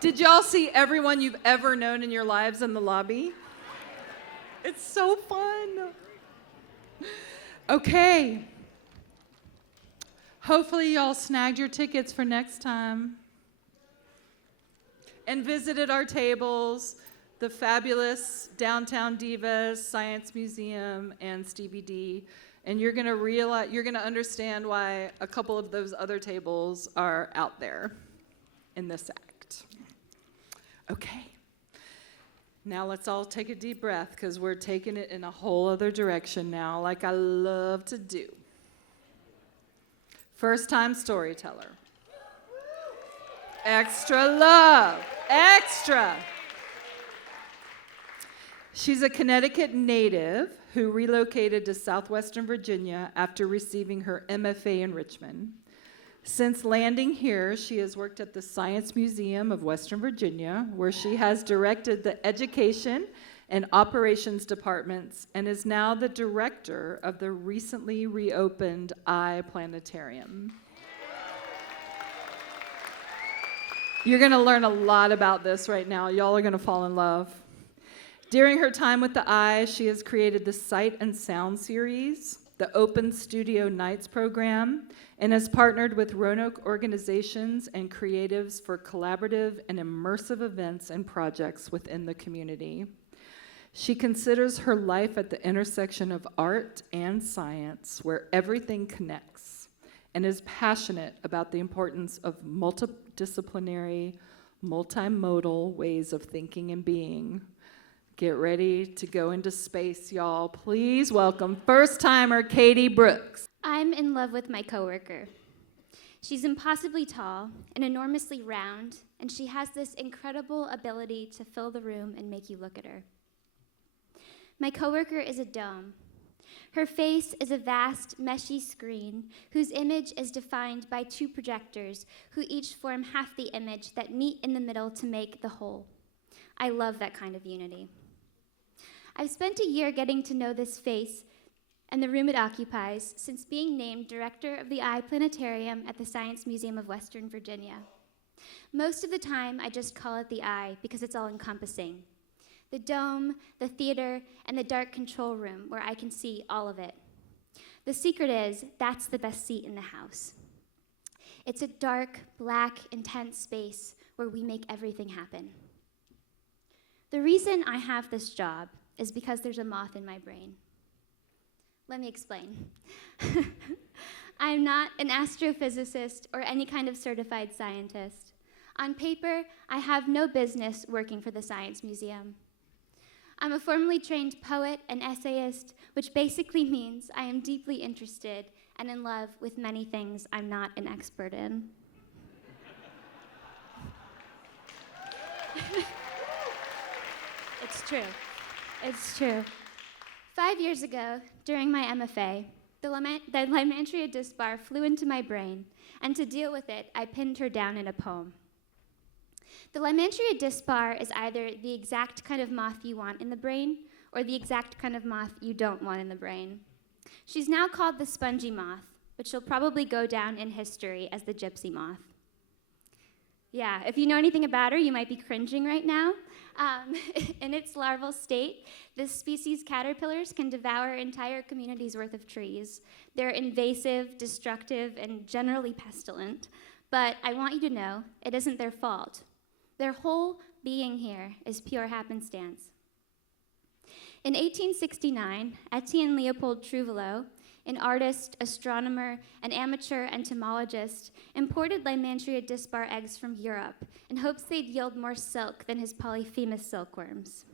Did y'all see everyone you've ever known in your lives in the lobby? It's so fun. Okay. Hopefully y'all snagged your tickets for next time and visited our tables. The fabulous Downtown Divas, Science Museum, and Stevie D. And you're gonna understand why a couple of those other tables are out there in this act. Okay. Now let's all take a deep breath because we're taking it in a whole other direction now, like I love to do. First-time storyteller. Extra love, extra. She's a Connecticut native who relocated to southwestern Virginia after receiving her MFA in Richmond. Since landing here, she has worked at the Science Museum of Western Virginia, where she has directed the education and operations departments and is now the director of the recently reopened Eye Planetarium. You're going to learn a lot about this right now. Y'all are going to fall in love. During her time with the Eye, she has created the Sight and Sound series, the Open Studio Nights program, and has partnered with Roanoke organizations and creatives for collaborative and immersive events and projects within the community. She considers her life at the intersection of art and science, where everything connects, and is passionate about the importance of multidisciplinary, multimodal ways of thinking and being. Get ready to go into space, y'all. Please welcome first-timer Katie Brooks. I'm in love with my coworker. She's impossibly tall and enormously round, and she has this incredible ability to fill the room and make you look at her. My coworker is a dome. Her face is a vast, meshy screen whose image is defined by two projectors who each form half the image that meet in the middle to make the whole. I love that kind of unity. I've spent a year getting to know this face and the room it occupies since being named director of the Eye Planetarium at the Science Museum of Western Virginia. Most of the time, I just call it the Eye because it's all-encompassing. The dome, the theater, and the dark control room where I can see all of it. The secret is, that's the best seat in the house. It's a dark, black, intense space where we make everything happen. The reason I have this job is because there's a moth in my brain. Let me explain. I'm not an astrophysicist or any kind of certified scientist. On paper, I have no business working for the Science Museum. I'm a formally trained poet and essayist, which basically means I am deeply interested and in love with many things I'm not an expert in. It's true. It's true. 5 years ago, during my MFA, the Lymantria dispar flew into my brain, and to deal with it, I pinned her down in a poem. The Lymantria dispar is either the exact kind of moth you want in the brain, or the exact kind of moth you don't want in the brain. She's now called the spongy moth, but she'll probably go down in history as the gypsy moth. Yeah, if you know anything about her, you might be cringing right now. In its larval state, this species' caterpillars can devour entire communities' worth of trees. They're invasive, destructive, and generally pestilent. But I want you to know, it isn't their fault. Their whole being here is pure happenstance. In 1869, Etienne Leopold Trouvelot, an artist, astronomer, and amateur entomologist, imported Lymantria dispar eggs from Europe in hopes they'd yield more silk than his polyphemus silkworms.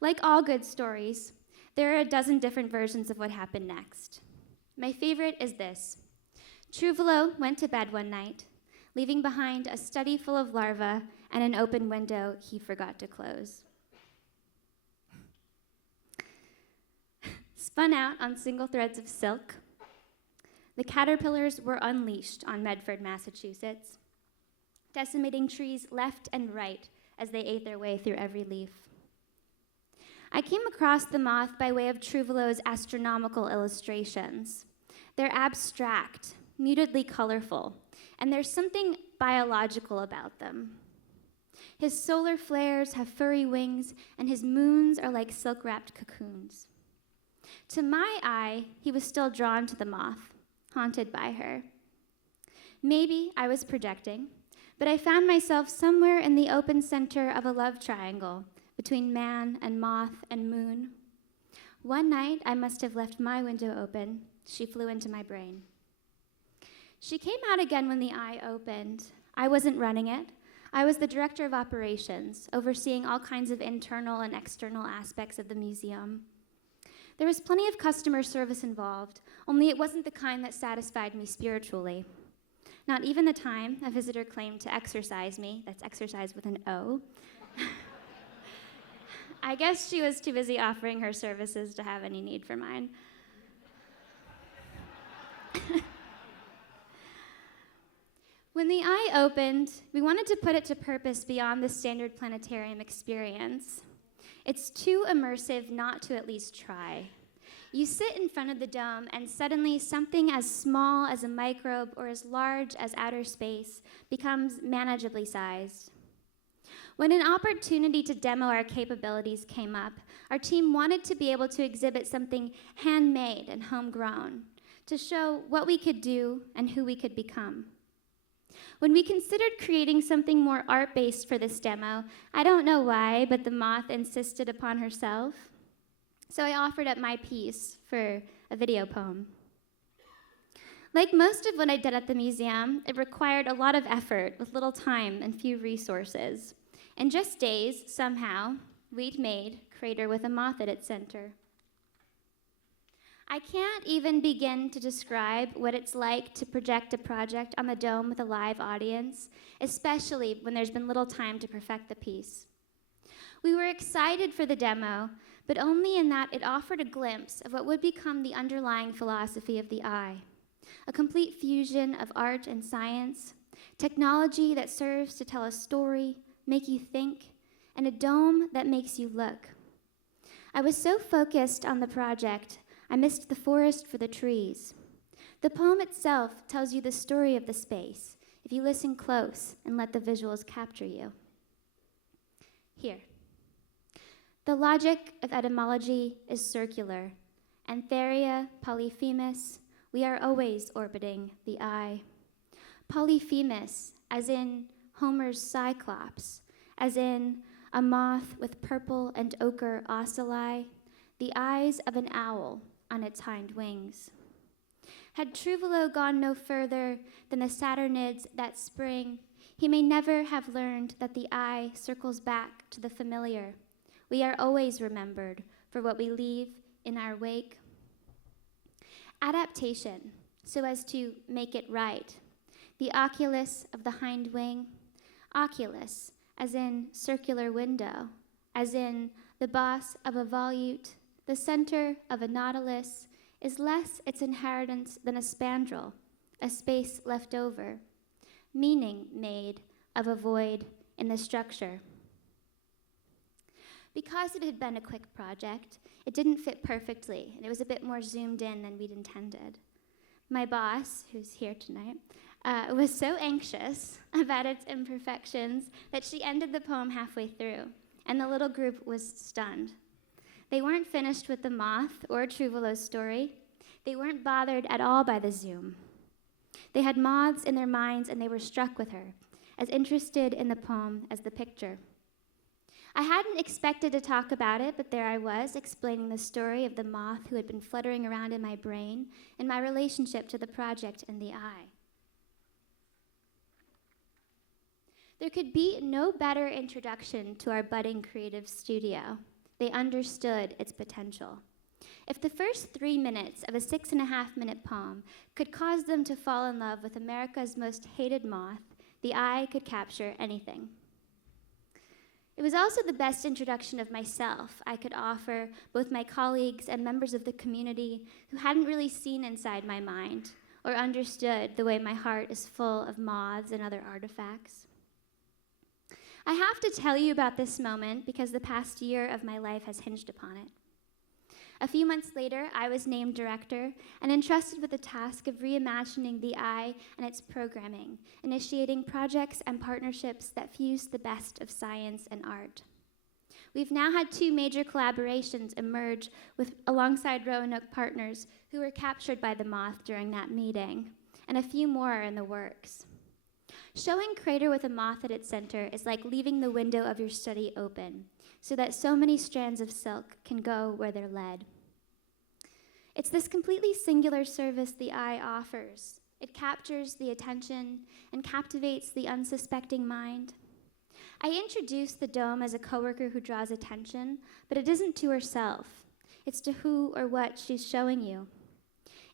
Like all good stories, there are a dozen different versions of what happened next. My favorite is this. Trouvelot went to bed one night, leaving behind a study full of larvae and an open window he forgot to close. Spun out on single threads of silk, the caterpillars were unleashed on Medford, Massachusetts, decimating trees left and right as they ate their way through every leaf. I came across the moth by way of Trouvelot's astronomical illustrations. They're abstract, mutedly colorful, and there's something biological about them. His solar flares have furry wings, and his moons are like silk-wrapped cocoons. To my eye, he was still drawn to the moth, haunted by her. Maybe I was projecting, but I found myself somewhere in the open center of a love triangle between man and moth and moon. One night, I must have left my window open. She flew into my brain. She came out again when the eye opened. I wasn't running it. I was the director of operations, overseeing all kinds of internal and external aspects of the museum. There was plenty of customer service involved, only it wasn't the kind that satisfied me spiritually. Not even the time a visitor claimed to exercise me, that's exercise with an O. I guess she was too busy offering her services to have any need for mine. When the eye opened, we wanted to put it to purpose beyond the standard planetarium experience. It's too immersive not to at least try. You sit in front of the dome, and suddenly something as small as a microbe or as large as outer space becomes manageably sized. When an opportunity to demo our capabilities came up, our team wanted to be able to exhibit something handmade and homegrown, to show what we could do and who we could become. When we considered creating something more art-based for this demo, I don't know why, but the moth insisted upon herself. So I offered up my piece for a video poem. Like most of what I did at the museum, it required a lot of effort with little time and few resources. In just days, somehow, we'd made Crater with a Moth at its center. I can't even begin to describe what it's like to project a project on the dome with a live audience, especially when there's been little time to perfect the piece. We were excited for the demo, but only in that it offered a glimpse of what would become the underlying philosophy of the eye, a complete fusion of art and science, technology that serves to tell a story, make you think, and a dome that makes you look. I was so focused on the project, I missed the forest for the trees. The poem itself tells you the story of the space, if you listen close and let the visuals capture you. Here. The logic of etymology is circular. Antheria, Polyphemus, we are always orbiting the eye. Polyphemus, as in Homer's Cyclops, as in a moth with purple and ochre ocelli, the eyes of an owl on its hind wings. Had Trouvelot gone no further than the Saturnids that spring, he may never have learned that the eye circles back to the familiar. We are always remembered for what we leave in our wake. Adaptation, so as to make it right. The oculus of the hind wing. Oculus, as in circular window, as in the boss of a volute, the center of a nautilus, is less its inheritance than a spandrel, a space left over, meaning made of a void in the structure. Because it had been a quick project, it didn't fit perfectly, and it was a bit more zoomed in than we'd intended. My boss, who's here tonight, was so anxious about its imperfections that she ended the poem halfway through, and the little group was stunned. They weren't finished with the moth or Trouvelot's story. They weren't bothered at all by the zoom. They had moths in their minds, and they were struck with her, as interested in the poem as the picture. I hadn't expected to talk about it, but there I was, explaining the story of the moth who had been fluttering around in my brain and my relationship to the project and the eye. There could be no better introduction to our budding creative studio. They understood its potential. If the first 3 minutes of a 6.5-minute poem could cause them to fall in love with America's most hated moth, the eye could capture anything. It was also the best introduction of myself I could offer both my colleagues and members of the community who hadn't really seen inside my mind or understood the way my heart is full of moths and other artifacts. I have to tell you about this moment because the past year of my life has hinged upon it. A few months later, I was named director and entrusted with the task of reimagining the eye and its programming, initiating projects and partnerships that fuse the best of science and art. We've now had 2 major collaborations emerge alongside Roanoke partners who were captured by the moth during that meeting, and a few more are in the works. Showing Crater with a moth at its center is like leaving the window of your study open, so that so many strands of silk can go where they're led. It's this completely singular service the eye offers. It captures the attention and captivates the unsuspecting mind. I introduce the dome as a coworker who draws attention, but it isn't to herself. It's to who or what she's showing you.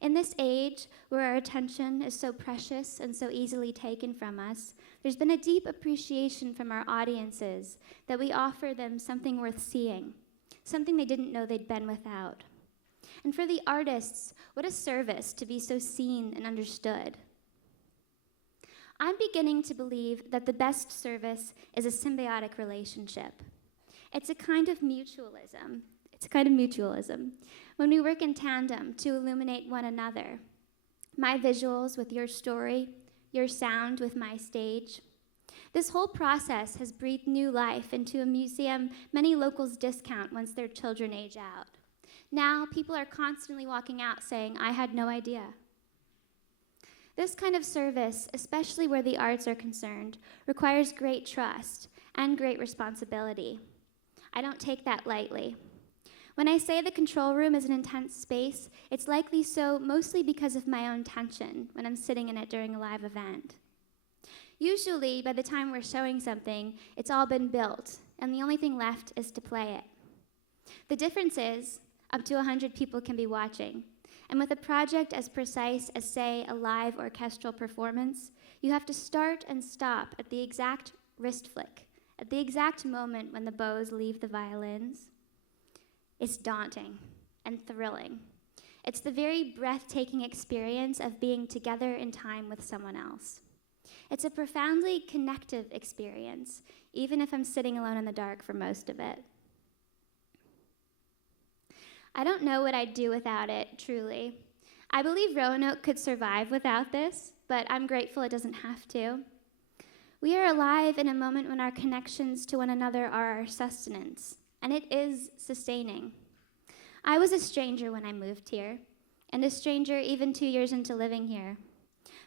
In this age where our attention is so precious and so easily taken from us, there's been a deep appreciation from our audiences that we offer them something worth seeing, something they didn't know they'd been without. And for the artists, what a service to be so seen and understood. I'm beginning to believe that the best service is a symbiotic relationship. It's a kind of mutualism. When we work in tandem to illuminate one another. My visuals with your story, your sound with my stage. This whole process has breathed new life into a museum many locals discount once their children age out. Now, people are constantly walking out saying, "I had no idea." This kind of service, especially where the arts are concerned, requires great trust and great responsibility. I don't take that lightly. When I say the control room is an intense space, it's likely so mostly because of my own tension when I'm sitting in it during a live event. Usually, by the time we're showing something, it's all been built, and the only thing left is to play it. The difference is, up to 100 people can be watching, and with a project as precise as, say, a live orchestral performance, you have to start and stop at the exact wrist flick at the exact moment when the bows leave the violins. It's daunting and thrilling. It's the very breathtaking experience of being together in time with someone else. It's a profoundly connective experience, even if I'm sitting alone in the dark for most of it. I don't know what I'd do without it, truly. I believe Roanoke could survive without this, but I'm grateful it doesn't have to. We are alive in a moment when our connections to one another are our sustenance, and it is sustaining. I was a stranger when I moved here, and a stranger even 2 years into living here.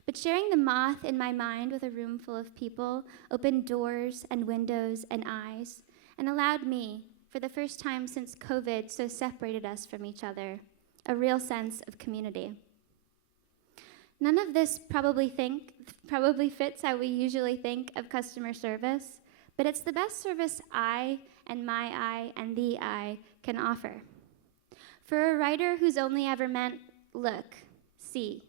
But sharing the moth in my mind with a room full of people opened doors and windows and eyes, and allowed me, for the first time since COVID so separated us from each other, a real sense of community. None of this probably fits how we usually think of customer service, but it's the best service I and my I and the I can offer. For a writer who's only ever meant, look, see,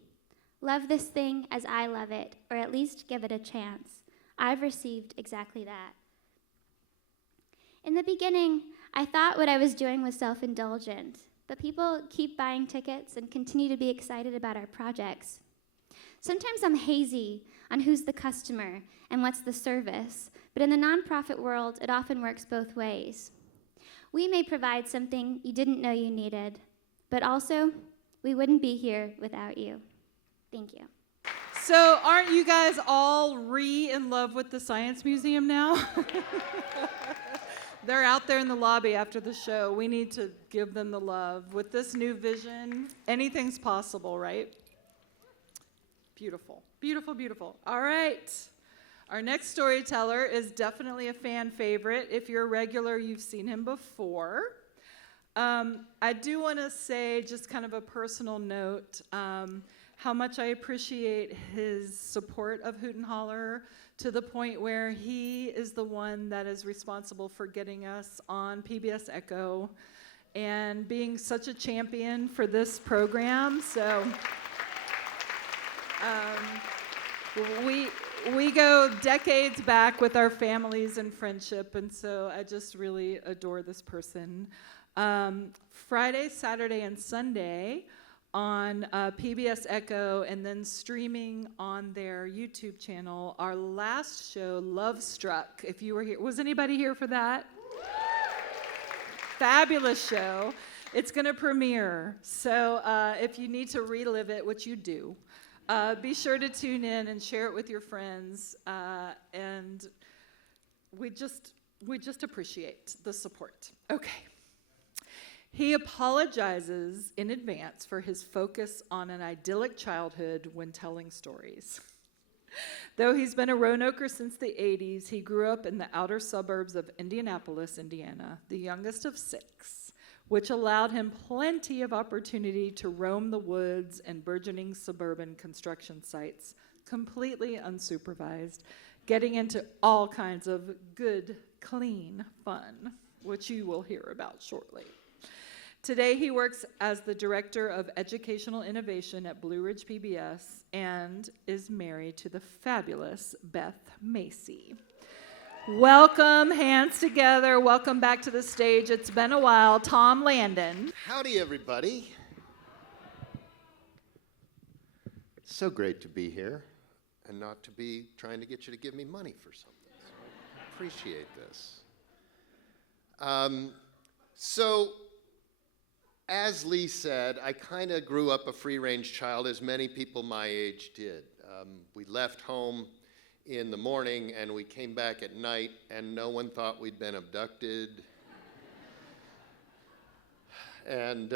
love this thing as I love it, or at least give it a chance, I've received exactly that. In the beginning, I thought what I was doing was self-indulgent, but people keep buying tickets and continue to be excited about our projects. Sometimes I'm hazy on who's the customer and what's the service, but in the nonprofit world, it often works both ways. We may provide something you didn't know you needed, but also, we wouldn't be here without you. Thank you. So aren't you guys all in love with the Science Museum now? They're out there in the lobby after the show. We need to give them the love. With this new vision, anything's possible, right? Beautiful, beautiful, beautiful. All right. Our next storyteller is definitely a fan favorite. If you're a regular, you've seen him before. I do want to say, just kind of a personal note, how much I appreciate his support of Hoot and Holler, to the point where he is the one that is responsible for getting us on PBS Echo and being such a champion for this program. So we go decades back with our families and friendship, and so I just really adore this person. Friday, Saturday, and Sunday on PBS Echo, and then streaming on their YouTube channel, our last show, Love Struck. If you were here, was anybody here for that? Fabulous show. It's going to premiere, so if you need to relive it, which you do, be sure to tune in and share it with your friends, and we just appreciate the support. Okay. He apologizes in advance for his focus on an idyllic childhood when telling stories. Though he's been a Roanoker since the 80s, he grew up in the outer suburbs of Indianapolis, Indiana, the youngest of 6, which allowed him plenty of opportunity to roam the woods and burgeoning suburban construction sites, completely unsupervised, getting into all kinds of good, clean fun, which you will hear about shortly. Today, he works as the Director of Educational Innovation at Blue Ridge PBS and is married to the fabulous Beth Macy. Welcome, hands together. Welcome back to the stage. It's been a while. Tom Landon. Howdy, everybody. So great to be here and not to be trying to get you to give me money for something. So I appreciate this. As Lee said, I kind of grew up a free-range child, as many people my age did. We left home in the morning and we came back at night, and no one thought we'd been abducted. And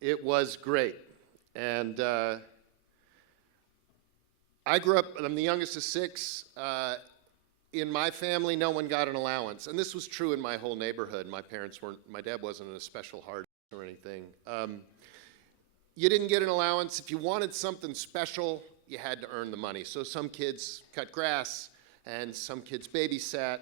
it was great. And I grew up, I'm the youngest of 6. In my family, no one got an allowance. And this was true in my whole neighborhood. My dad wasn't in a special hardship or anything. You didn't get an allowance. If you wanted something special, you had to earn the money. So some kids cut grass and some kids babysat.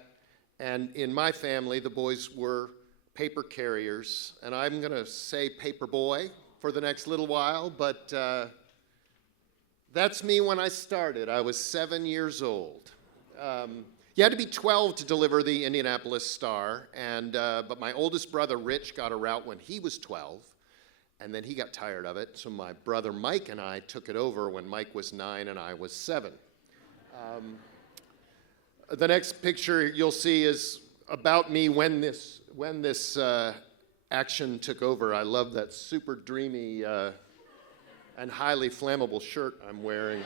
And in my family, the boys were paper carriers. And I'm going to say paperboy for the next little while, but that's me when I started. I was 7 years old. You had to be 12 to deliver the Indianapolis Star, but my oldest brother, Rich, got a route when he was 12, and then he got tired of it, so my brother Mike and I took it over when Mike was 9 and I was 7. The next picture you'll see is about me when this action took over. I love that super dreamy and highly flammable shirt I'm wearing.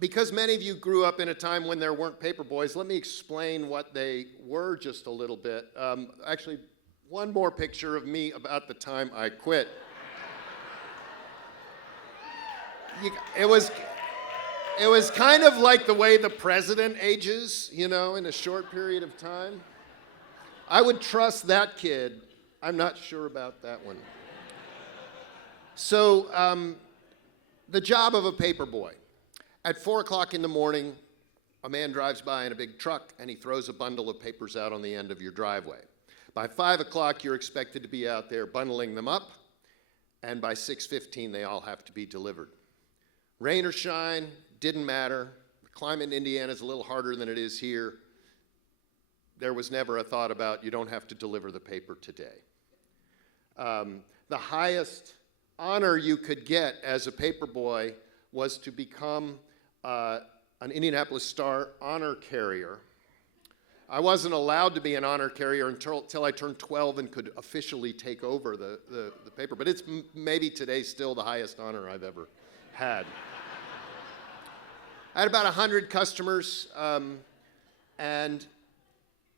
Because many of you grew up in a time when there weren't paperboys, let me explain what they were just a little bit. Actually, one more picture of me about the time I quit. It was kind of like the way the president ages, in a short period of time. I would trust that kid. I'm not sure about that one. So, the job of a paperboy. At 4 o'clock in the morning, a man drives by in a big truck and he throws a bundle of papers out on the end of your driveway. By 5 o'clock, you're expected to be out there bundling them up, and by 6:15, they all have to be delivered. Rain or shine, didn't matter. The climate in Indiana is a little harder than it is here. There was never a thought about you don't have to deliver the paper today. The highest honor you could get as a paperboy was to become an Indianapolis Star honor carrier. I wasn't allowed to be an honor carrier until I turned 12 and could officially take over the paper, but it's maybe today still the highest honor I've ever had. I had about 100 customers, and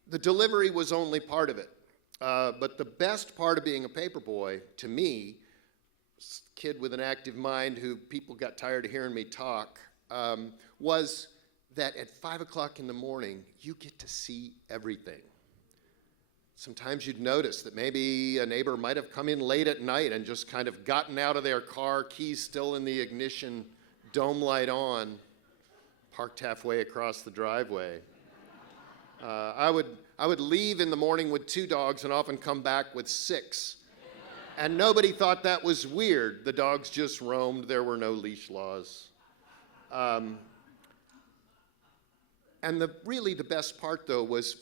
the delivery was only part of it. But the best part of being a paperboy, to me, kid with an active mind who people got tired of hearing me talk, was that at 5 o'clock in the morning, you get to see everything. Sometimes you'd notice that maybe a neighbor might have come in late at night and just kind of gotten out of their car, keys still in the ignition, dome light on, parked halfway across the driveway. I would leave in the morning with 2 dogs and often come back with 6. And nobody thought that was weird. The dogs just roamed. There were no leash laws. And really the best part, though, was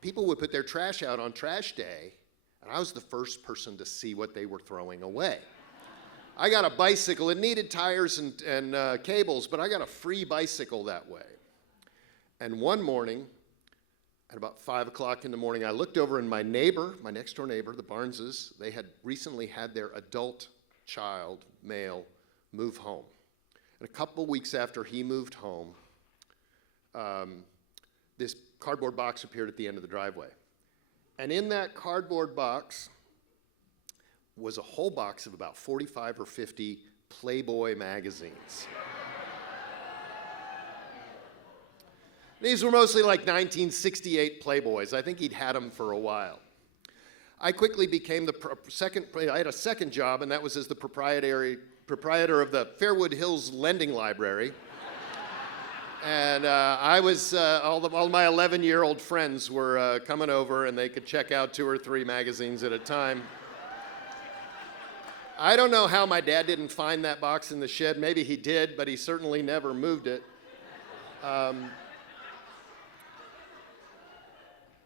people would put their trash out on trash day, and I was the first person to see what they were throwing away. I got a bicycle. It needed tires and cables, but I got a free bicycle that way. And one morning, at about 5 o'clock in the morning, I looked over, and my next door neighbor, the Barneses, they had recently had their adult child, male, move home. And a couple weeks after he moved home, this cardboard box appeared at the end of the driveway. And in that cardboard box was a whole box of about 45 or 50 Playboy magazines. These were mostly like 1968 Playboys. I think he'd had them for a while. I quickly became I had a second job, and that was as the proprietor of the Fairwood Hills Lending Library. And all my 11-year-old friends were coming over, and they could check out 2 or 3 magazines at a time. I don't know how my dad didn't find that box in the shed. Maybe he did, but he certainly never moved it.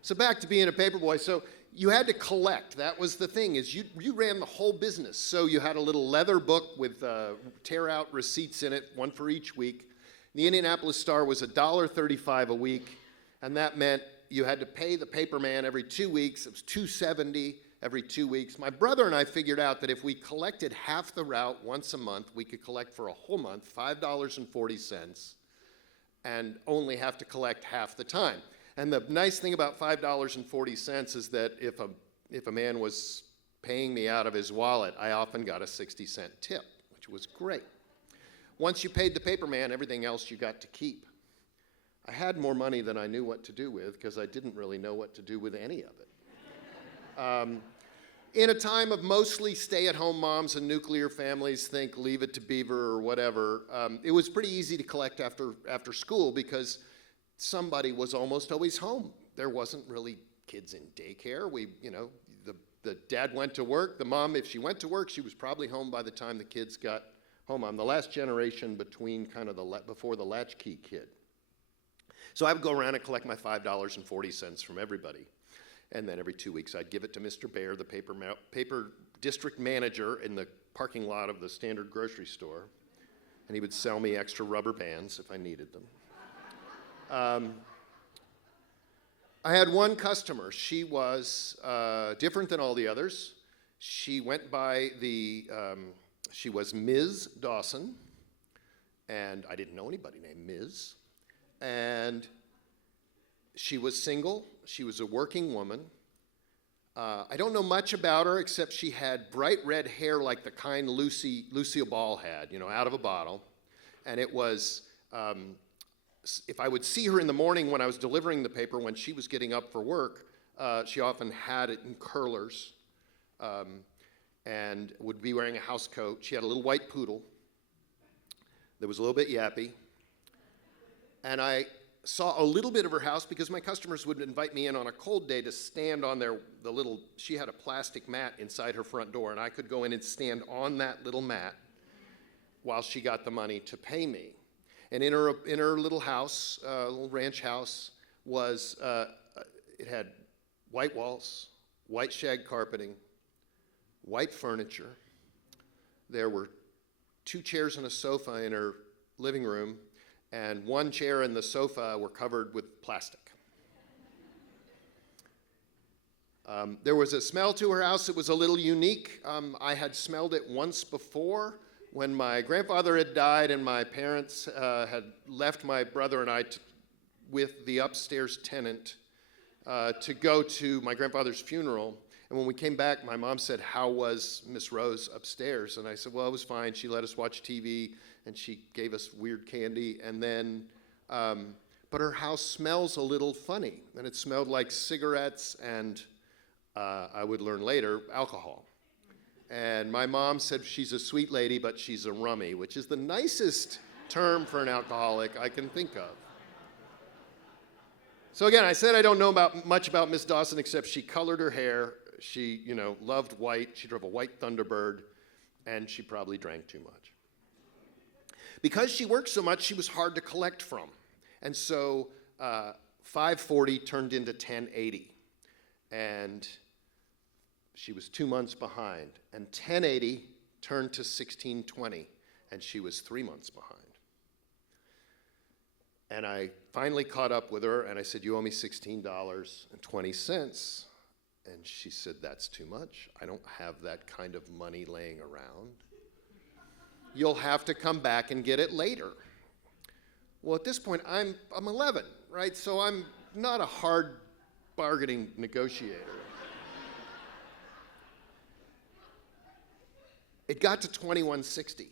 So back to being a paperboy. So you had to collect. That was the thing, is you ran the whole business. So you had a little leather book with tear-out receipts in it, one for each week. The Indianapolis Star was $1.35 a week, and that meant you had to pay the paperman every 2 weeks. It was $2.70 every 2 weeks. My brother and I figured out that if we collected half the route once a month, we could collect for a whole month $5.40 and only have to collect half the time. And the nice thing about $5.40 is that if a man was paying me out of his wallet, I often got a 60-cent tip, which was great. Once you paid the paperman, everything else you got to keep. I had more money than I knew what to do with because I didn't really know what to do with any of it. In a time of mostly stay-at-home moms and nuclear families, think Leave It to Beaver or whatever, it was pretty easy to collect after school because somebody was almost always home. There wasn't really kids in daycare. The dad went to work. The mom, if she went to work, she was probably home by the time the kids got home. I'm the last generation between kind of before the latchkey kid. So I would go around and collect my $5.40 from everybody. And then every 2 weeks I'd give it to Mr. Bear, the paper district manager in the parking lot of the standard grocery store. And he would sell me extra rubber bands if I needed them. I had one customer. She was different than all the others. She went by she was Ms. Dawson, and I didn't know anybody named Ms. And she was single. She was a working woman. I don't know much about her except she had bright red hair like the kind Lucille Ball had, out of a bottle. And it was, if I would see her in the morning when I was delivering the paper, when she was getting up for work, she often had it in curlers and would be wearing a house coat. She had a little white poodle that was a little bit yappy. And I saw a little bit of her house because my customers would invite me in on a cold day to stand on she had a plastic mat inside her front door, and I could go in and stand on that little mat while she got the money to pay me. And in her little house, little ranch house, it had white walls, white shag carpeting, white furniture. There were 2 chairs and a sofa in her living room, and 1 chair and the sofa were covered with plastic. There was a smell to her house that was a little unique. I had smelled it once before when my grandfather had died and my parents had left my brother and I with the upstairs tenant to go to my grandfather's funeral. And when we came back, my mom said, "How was Miss Rose upstairs?" And I said, "Well, it was fine. She let us watch TV, and she gave us weird candy. And then, but her house smells a little funny. And it smelled like cigarettes and, I would learn later, alcohol. And my mom said she's a sweet lady, but she's a rummy, which is the nicest term for an alcoholic I can think of. So again, I said I don't know much about Miss Dawson except she colored her hair. She, loved white. She drove a white Thunderbird, and she probably drank too much. Because she worked so much, she was hard to collect from. And so $5.40 turned into $10.80. And she was 2 months behind. And $10.80 turned to $16.20, and she was 3 months behind. And I finally caught up with her, and I said, "You owe me $16.20. And she said, "That's too much. I don't have that kind of money laying around. You'll have to come back and get it later." Well, at this point, I'm 11, right? So I'm not a hard bargaining negotiator. It got to $21.60.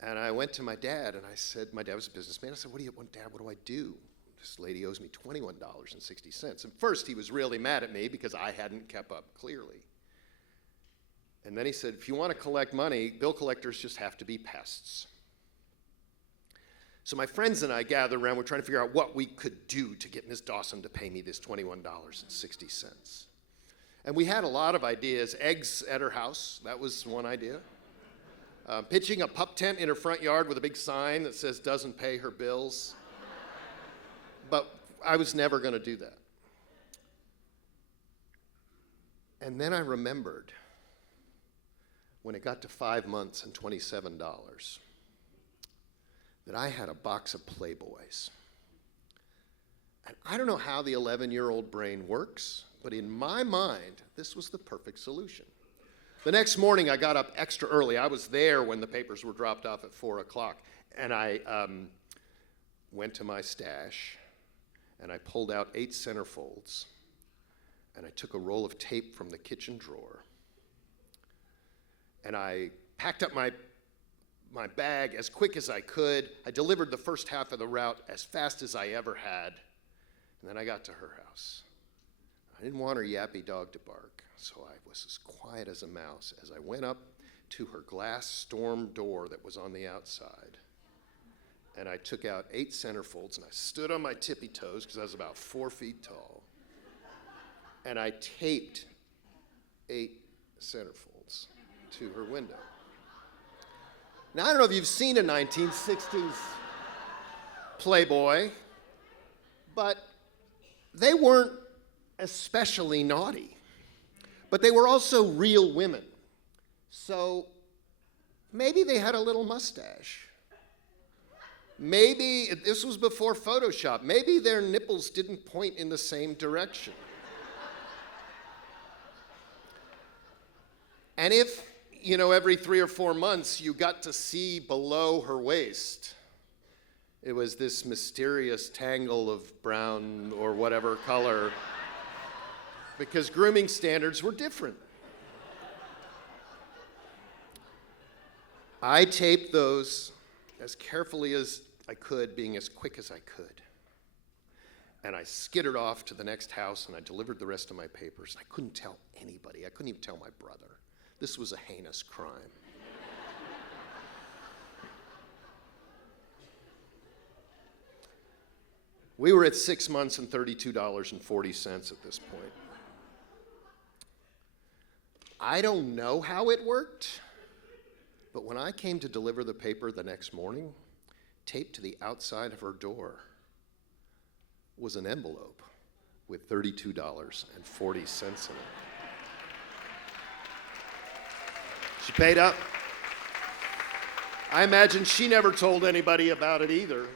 And I went to my dad, and I said, my dad was a businessman. I said, Dad, what do I do? This lady owes me $21.60. And first, he was really mad at me because I hadn't kept up clearly. And then he said, "If you want to collect money, bill collectors just have to be pests." So my friends and I gathered around. We're trying to figure out what we could do to get Ms. Dawson to pay me this $21.60. And we had a lot of ideas. Eggs at her house, that was one idea. Pitching a pup tent in her front yard with a big sign that says "doesn't pay her bills." But I was never going to do that. And then I remembered when it got to 5 months and $27 that I had a box of Playboys. And I don't know how the 11-year-old brain works, but in my mind, this was the perfect solution. The next morning, I got up extra early. I was there when the papers were dropped off at 4 o'clock. And I went to my stash, and I pulled out 8 centerfolds, and I took a roll of tape from the kitchen drawer, and I packed up my bag as quick as I could. I delivered the first half of the route as fast as I ever had, and then I got to her house. I didn't want her yappy dog to bark, so I was as quiet as a mouse as I went up to her glass storm door that was on the outside. And I took out 8 centerfolds, and I stood on my tippy toes because I was about 4 feet tall. And I taped 8 centerfolds to her window. Now, I don't know if you've seen a 1960s Playboy, but they weren't especially naughty. But they were also real women. So maybe they had a little mustache. Maybe, this was before Photoshop, maybe their nipples didn't point in the same direction. And if, every 3 or 4 months you got to see below her waist, it was this mysterious tangle of brown or whatever color, because grooming standards were different. I taped those as carefully as I could, being as quick as I could. And I skittered off to the next house and I delivered the rest of my papers. I couldn't tell anybody. I couldn't even tell my brother. This was a heinous crime. We were at 6 months and $32.40 at this point. I don't know how it worked, but when I came to deliver the paper the next morning, taped to the outside of her door was an envelope with $32.40 in it. She paid up. I imagine she never told anybody about it either.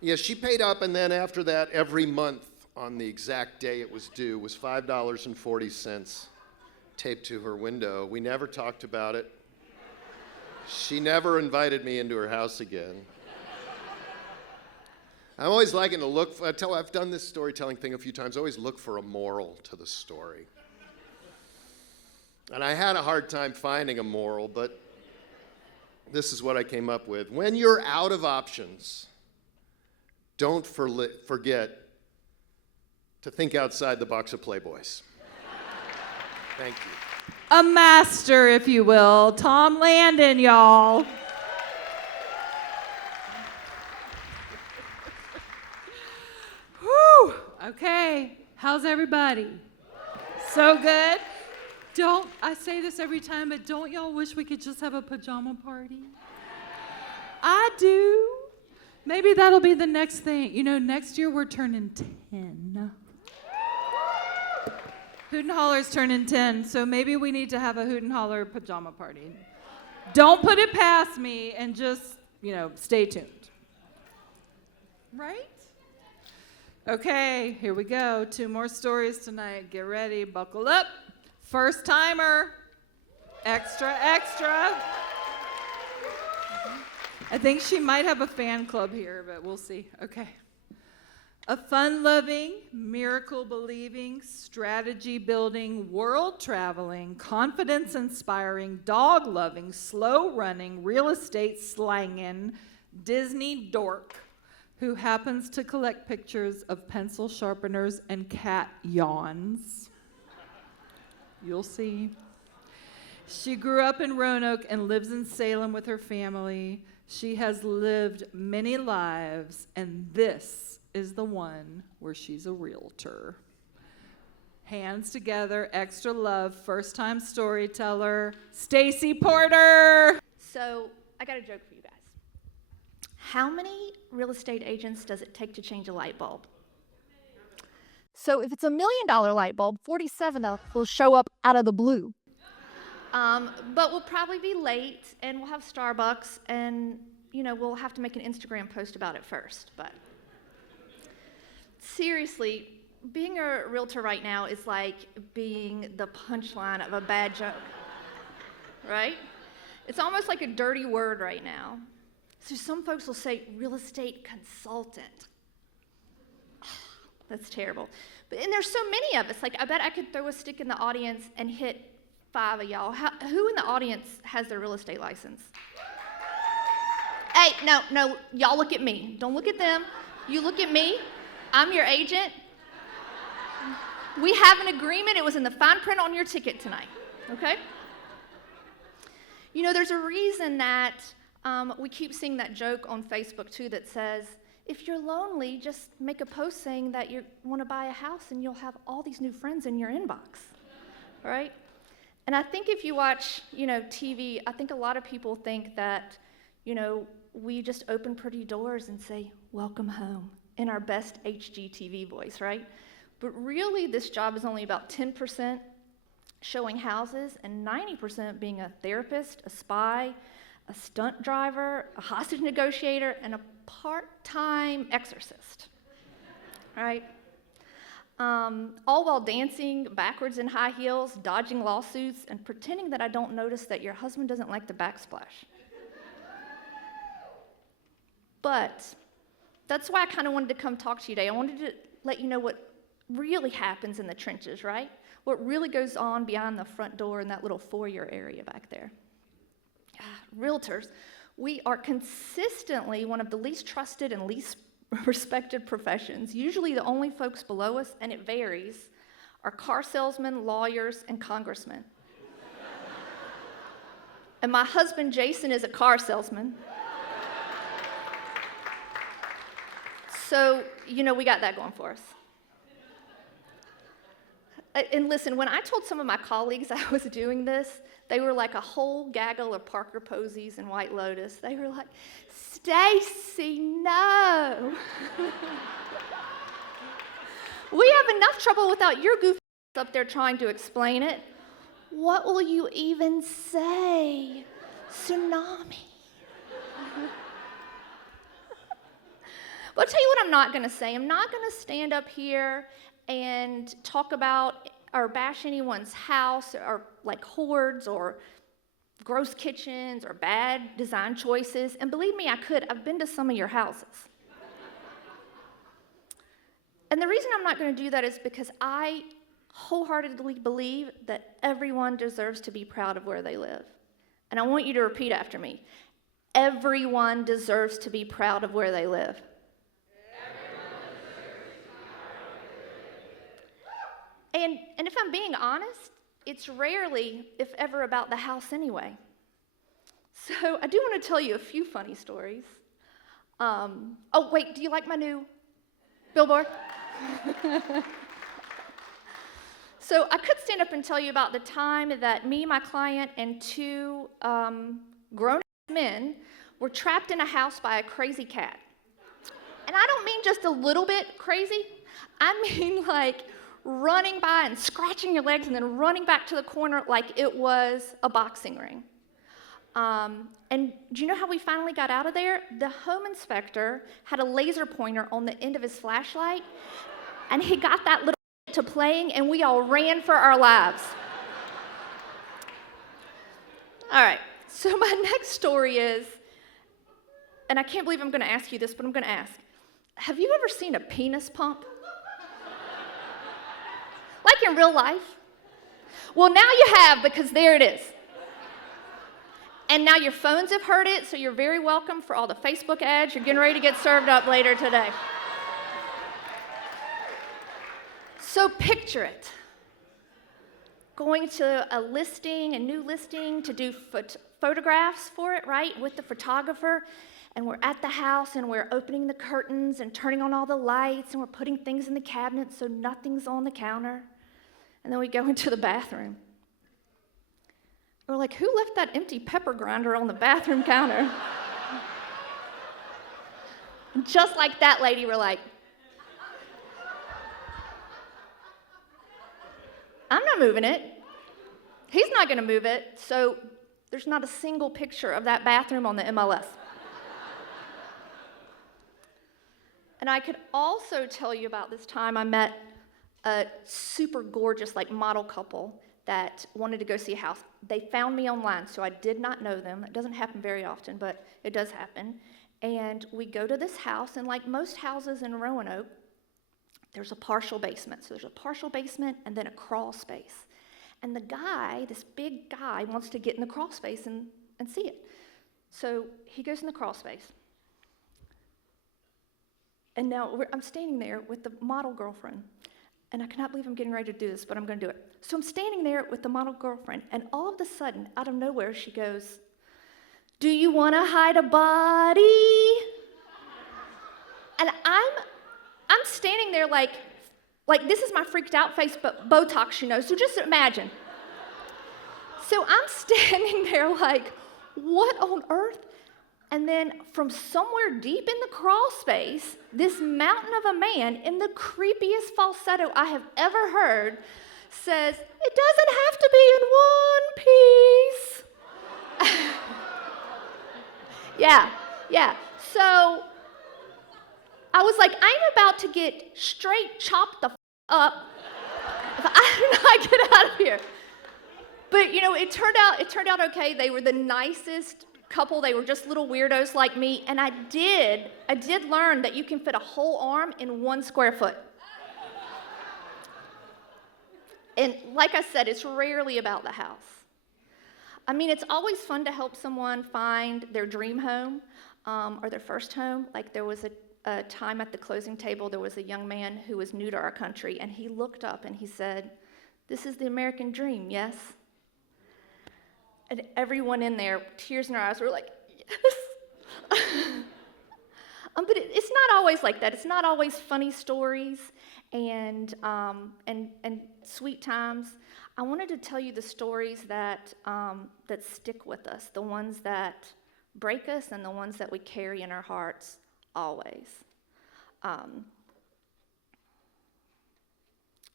Yeah, she paid up, and then after that, every month on the exact day it was due was $5.40 taped to her window. We never talked about it. She never invited me into her house again. I'm always liking to look for, I've done this storytelling thing a few times, I always look for a moral to the story. And I had a hard time finding a moral, but this is what I came up with. When you're out of options, don't forget to think outside the box of Playboys. Thank you. A master, if you will. Tom Landon, y'all. Whew. Okay. How's everybody? So good? I say this every time, but don't y'all wish we could just have a pajama party? I do. Maybe that'll be the next thing. Next year we're turning 10. Hoot and Holler's turning 10, so maybe we need to have a Hoot and Holler pajama party. Don't put it past me and just, stay tuned. Right? Okay, here we go. 2 more stories tonight. Get ready, buckle up. First timer. Extra, extra. I think she might have a fan club here, but we'll see. Okay. A fun-loving, miracle-believing, strategy-building, world-traveling, confidence-inspiring, dog-loving, slow-running, real estate-slanging Disney dork who happens to collect pictures of pencil sharpeners and cat yawns. You'll see. She grew up in Roanoke and lives in Salem with her family. She has lived many lives, and this is the one where she's a realtor. Hands together, extra love, first-time storyteller, Stacy Porter. So I got a joke for you guys. How many real estate agents does it take to change a light bulb? So if it's $1 million light bulb, 47 of will show up out of the blue. But we'll probably be late, and we'll have Starbucks, and we'll have to make an Instagram post about it first. But seriously, being a realtor right now is like being the punchline of a bad joke, right? It's almost like a dirty word right now. So some folks will say real estate consultant. That's terrible. And there's so many of us. Like, I bet I could throw a stick in the audience and hit 5 of y'all. Who in the audience has their real estate license? Hey, no, y'all look at me. Don't look at them. You look at me. I'm your agent. We have an agreement. It was in the fine print on your ticket tonight, okay? There's a reason that we keep seeing that joke on Facebook, too, that says, if you're lonely, just make a post saying that you want to buy a house and you'll have all these new friends in your inbox, right? And I think if you watch, TV, I think a lot of people think that, we just open pretty doors and say, welcome home, in our best HGTV voice, right? But really, this job is only about 10% showing houses and 90% being a therapist, a spy, a stunt driver, a hostage negotiator, and a part-time exorcist, right? All while dancing backwards in high heels, dodging lawsuits, and pretending that I don't notice that your husband doesn't like the backsplash. But that's why I kind of wanted to come talk to you today. I wanted to let you know what really happens in the trenches, right? What really goes on behind the front door in that little foyer area back there. Realtors, we are consistently one of the least trusted and least respected professions. Usually the only folks below us, and it varies, are car salesmen, lawyers, and congressmen. And my husband, Jason, is a car salesman. So, we got that going for us. And listen, when I told some of my colleagues I was doing this, they were like a whole gaggle of Parker Posies and White Lotus. They were like, Stacy, no. We have enough trouble without your goofy up there trying to explain it. What will you even say? Tsunami. But I'll tell you what I'm not going to say. I'm not going to stand up here and talk about or bash anyone's house or like hoards or gross kitchens or bad design choices. And believe me, I could. I've been to some of your houses. And the reason I'm not going to do that is because I wholeheartedly believe that everyone deserves to be proud of where they live. And I want you to repeat after me. Everyone deserves to be proud of where they live. And if I'm being honest, it's rarely, if ever, about the house anyway. So I do want to tell you a few funny stories. Oh, wait, do you like my new billboard? So I could stand up and tell you about the time that me, my client, and two grown men were trapped in a house by a crazy cat. And I don't mean just a little bit crazy. I mean like running by and scratching your legs and then running back to the corner like it was a boxing ring. And do you know how we finally got out of there? The home inspector had a laser pointer on the end of his flashlight, and he got that little to playing, and we all ran for our lives. All right, so my next story is, and I can't believe I'm going to ask you this, but I'm going to ask, have you ever seen a penis pump? Like in real life? Well, now you have, because there it is. And now your phones have heard it, so you're very welcome for all the Facebook ads you're getting ready to get served up later today. So picture it. Going to a listing, a new listing, to do photographs for it, right, with the photographer. And we're at the house, and we're opening the curtains and turning on all the lights, and we're putting things in the cabinets so nothing's on the counter. And then we go into the bathroom. We're like, who left that empty pepper grinder on the bathroom counter? And just like that lady, we're like, I'm not moving it. He's not going to move it. So there's not a single picture of that bathroom on the MLS. And I could also tell you about this time I met a super gorgeous, like, model couple that wanted to go see a house. They found me online, so I did not know them. It doesn't happen very often, but it does happen. And we go to this house, and like most houses in Roanoke, there's a partial basement. So there's a partial basement and then a crawl space. And the guy, this big guy, wants to get in the crawl space and see it. So he goes in the crawl space. And now I'm standing there with the model girlfriend. And I cannot believe I'm getting ready to do this, but I'm going to do it. So I'm standing there with the model girlfriend, and all of a sudden, out of nowhere, she goes, "Do you want to hide a body?" And I'm standing there like this is my freaked out face, but Botox, so just imagine. So I'm standing there like, what on earth? And then from somewhere deep in the crawl space, this mountain of a man in the creepiest falsetto I have ever heard says, "It doesn't have to be in one piece." Yeah. So I was like, I'm about to get straight chopped the up if I do not get out of here. But it turned out okay. They were the nicest couple. They were just little weirdos like me, and I did learn that you can fit a whole arm in 1 square foot. And like I said, it's rarely about the house. I mean, it's always fun to help someone find their dream home or their first home. Like there was a time at the closing table, there was a young man who was new to our country, and he looked up and he said, "This is the American dream, yes?" And everyone in there, tears in our eyes, were like, yes. But it's not always like that. It's not always funny stories and sweet times. I wanted to tell you the stories that stick with us, the ones that break us and the ones that we carry in our hearts always.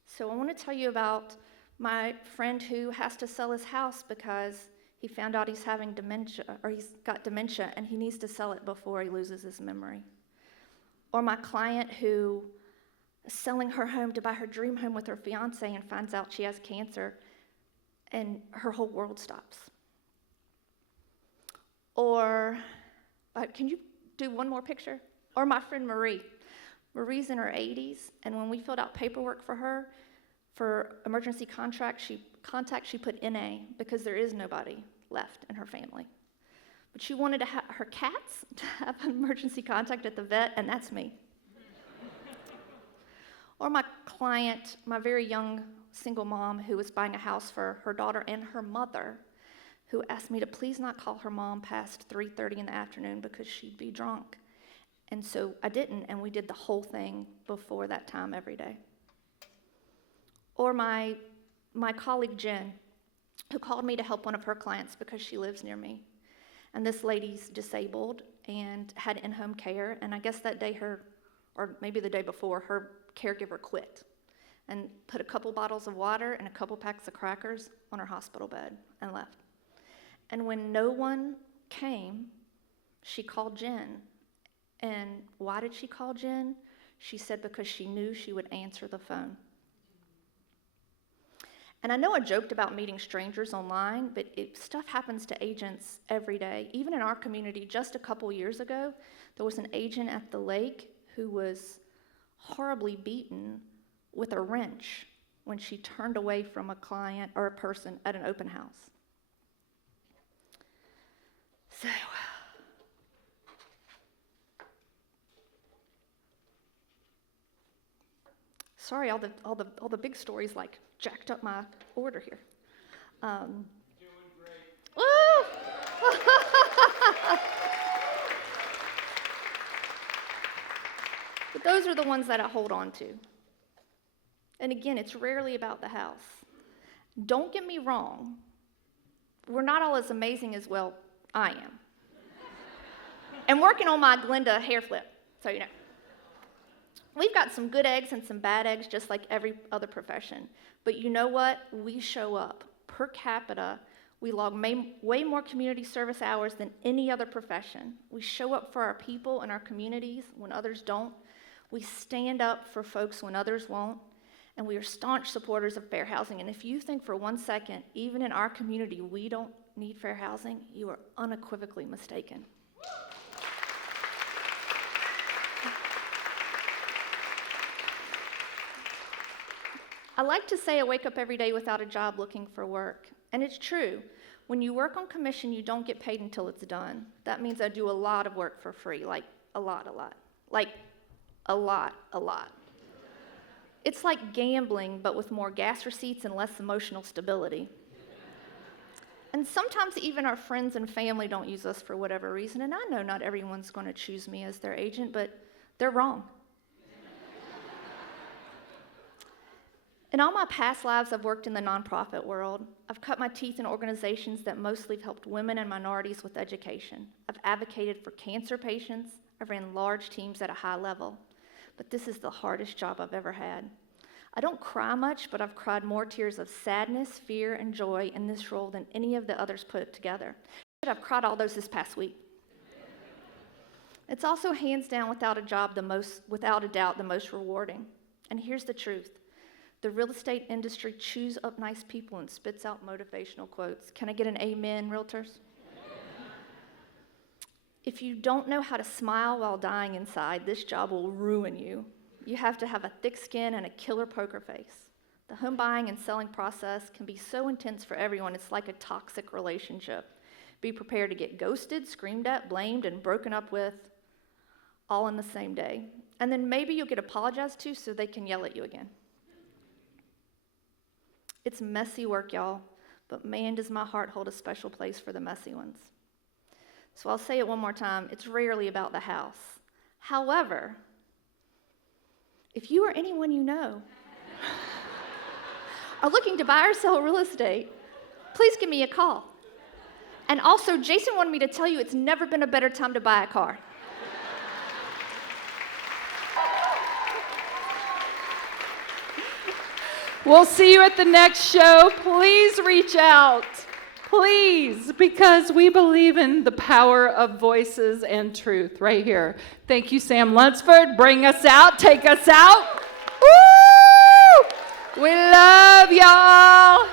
So I want to tell you about my friend who has to sell his house because he found out he's having dementia, or he's got dementia, and he needs to sell it before he loses his memory. Or my client who is selling her home to buy her dream home with her fiance and finds out she has cancer, and her whole world stops. Or, can you do one more picture? Or my friend Marie. Marie's in her 80s, and when we filled out paperwork for her, for emergency contact, she put NA because there is nobody left in her family. But she wanted to her cats to have an emergency contact at the vet, and that's me. Or my client, my very young single mom who was buying a house for her daughter and her mother, who asked me to please not call her mom past 3:30 in the afternoon because she'd be drunk. And so I didn't, and we did the whole thing before that time every day. Or my colleague Jen, who called me to help one of her clients because she lives near me. And this lady's disabled and had in-home care, and I guess that day or maybe the day before, her caregiver quit and put a couple bottles of water and a couple packs of crackers on her hospital bed and left. And when no one came, she called Jen. And why did she call Jen? She said because she knew she would answer the phone. And I know I joked about meeting strangers online, but stuff happens to agents every day. Even in our community, just a couple years ago, there was an agent at the lake who was horribly beaten with a wrench when she turned away from a client or a person at an open house. So, sorry, all the big stories like jacked up my order here. Doing great. Woo! But those are the ones that I hold on to. And again, it's rarely about the house. Don't get me wrong. We're not all as amazing as, well, I am. And working on my Glenda hair flip, so you know. We've got some good eggs and some bad eggs, just like every other profession. But you know what? We show up. Per capita, we log way more community service hours than any other profession. We show up for our people and our communities when others don't. We stand up for folks when others won't. And we are staunch supporters of fair housing. And if you think for 1 second, even in our community, we don't need fair housing, you are unequivocally mistaken. I like to say I wake up every day without a job looking for work. And it's true. When you work on commission, you don't get paid until it's done. That means I do a lot of work for free, like a lot. Like a lot. It's like gambling, but with more gas receipts and less emotional stability. And sometimes even our friends and family don't use us for whatever reason. And I know not everyone's going to choose me as their agent, but they're wrong. In all my past lives, I've worked in the nonprofit world. I've cut my teeth in organizations that mostly have helped women and minorities with education. I've advocated for cancer patients. I've ran large teams at a high level. But this is the hardest job I've ever had. I don't cry much, but I've cried more tears of sadness, fear, and joy in this role than any of the others put together. I've cried all those this past week. It's also hands down, without a doubt, the most rewarding. And here's the truth. The real estate industry chews up nice people and spits out motivational quotes. Can I get an amen, realtors? If you don't know how to smile while dying inside, this job will ruin you. You have to have a thick skin and a killer poker face. The home buying and selling process can be so intense for everyone, it's like a toxic relationship. Be prepared to get ghosted, screamed at, blamed, and broken up with, all in the same day. And then maybe you'll get apologized to so they can yell at you again. It's messy work, y'all, but man, does my heart hold a special place for the messy ones. So I'll say it one more time, it's rarely about the house. However, if you or anyone you know are looking to buy or sell real estate, please give me a call. And also, Jason wanted me to tell you it's never been a better time to buy a car. We'll see you at the next show. Please reach out. Please, because we believe in the power of voices and truth right here. Thank you, Sam Lunsford. Bring us out. Take us out. Woo! We love y'all.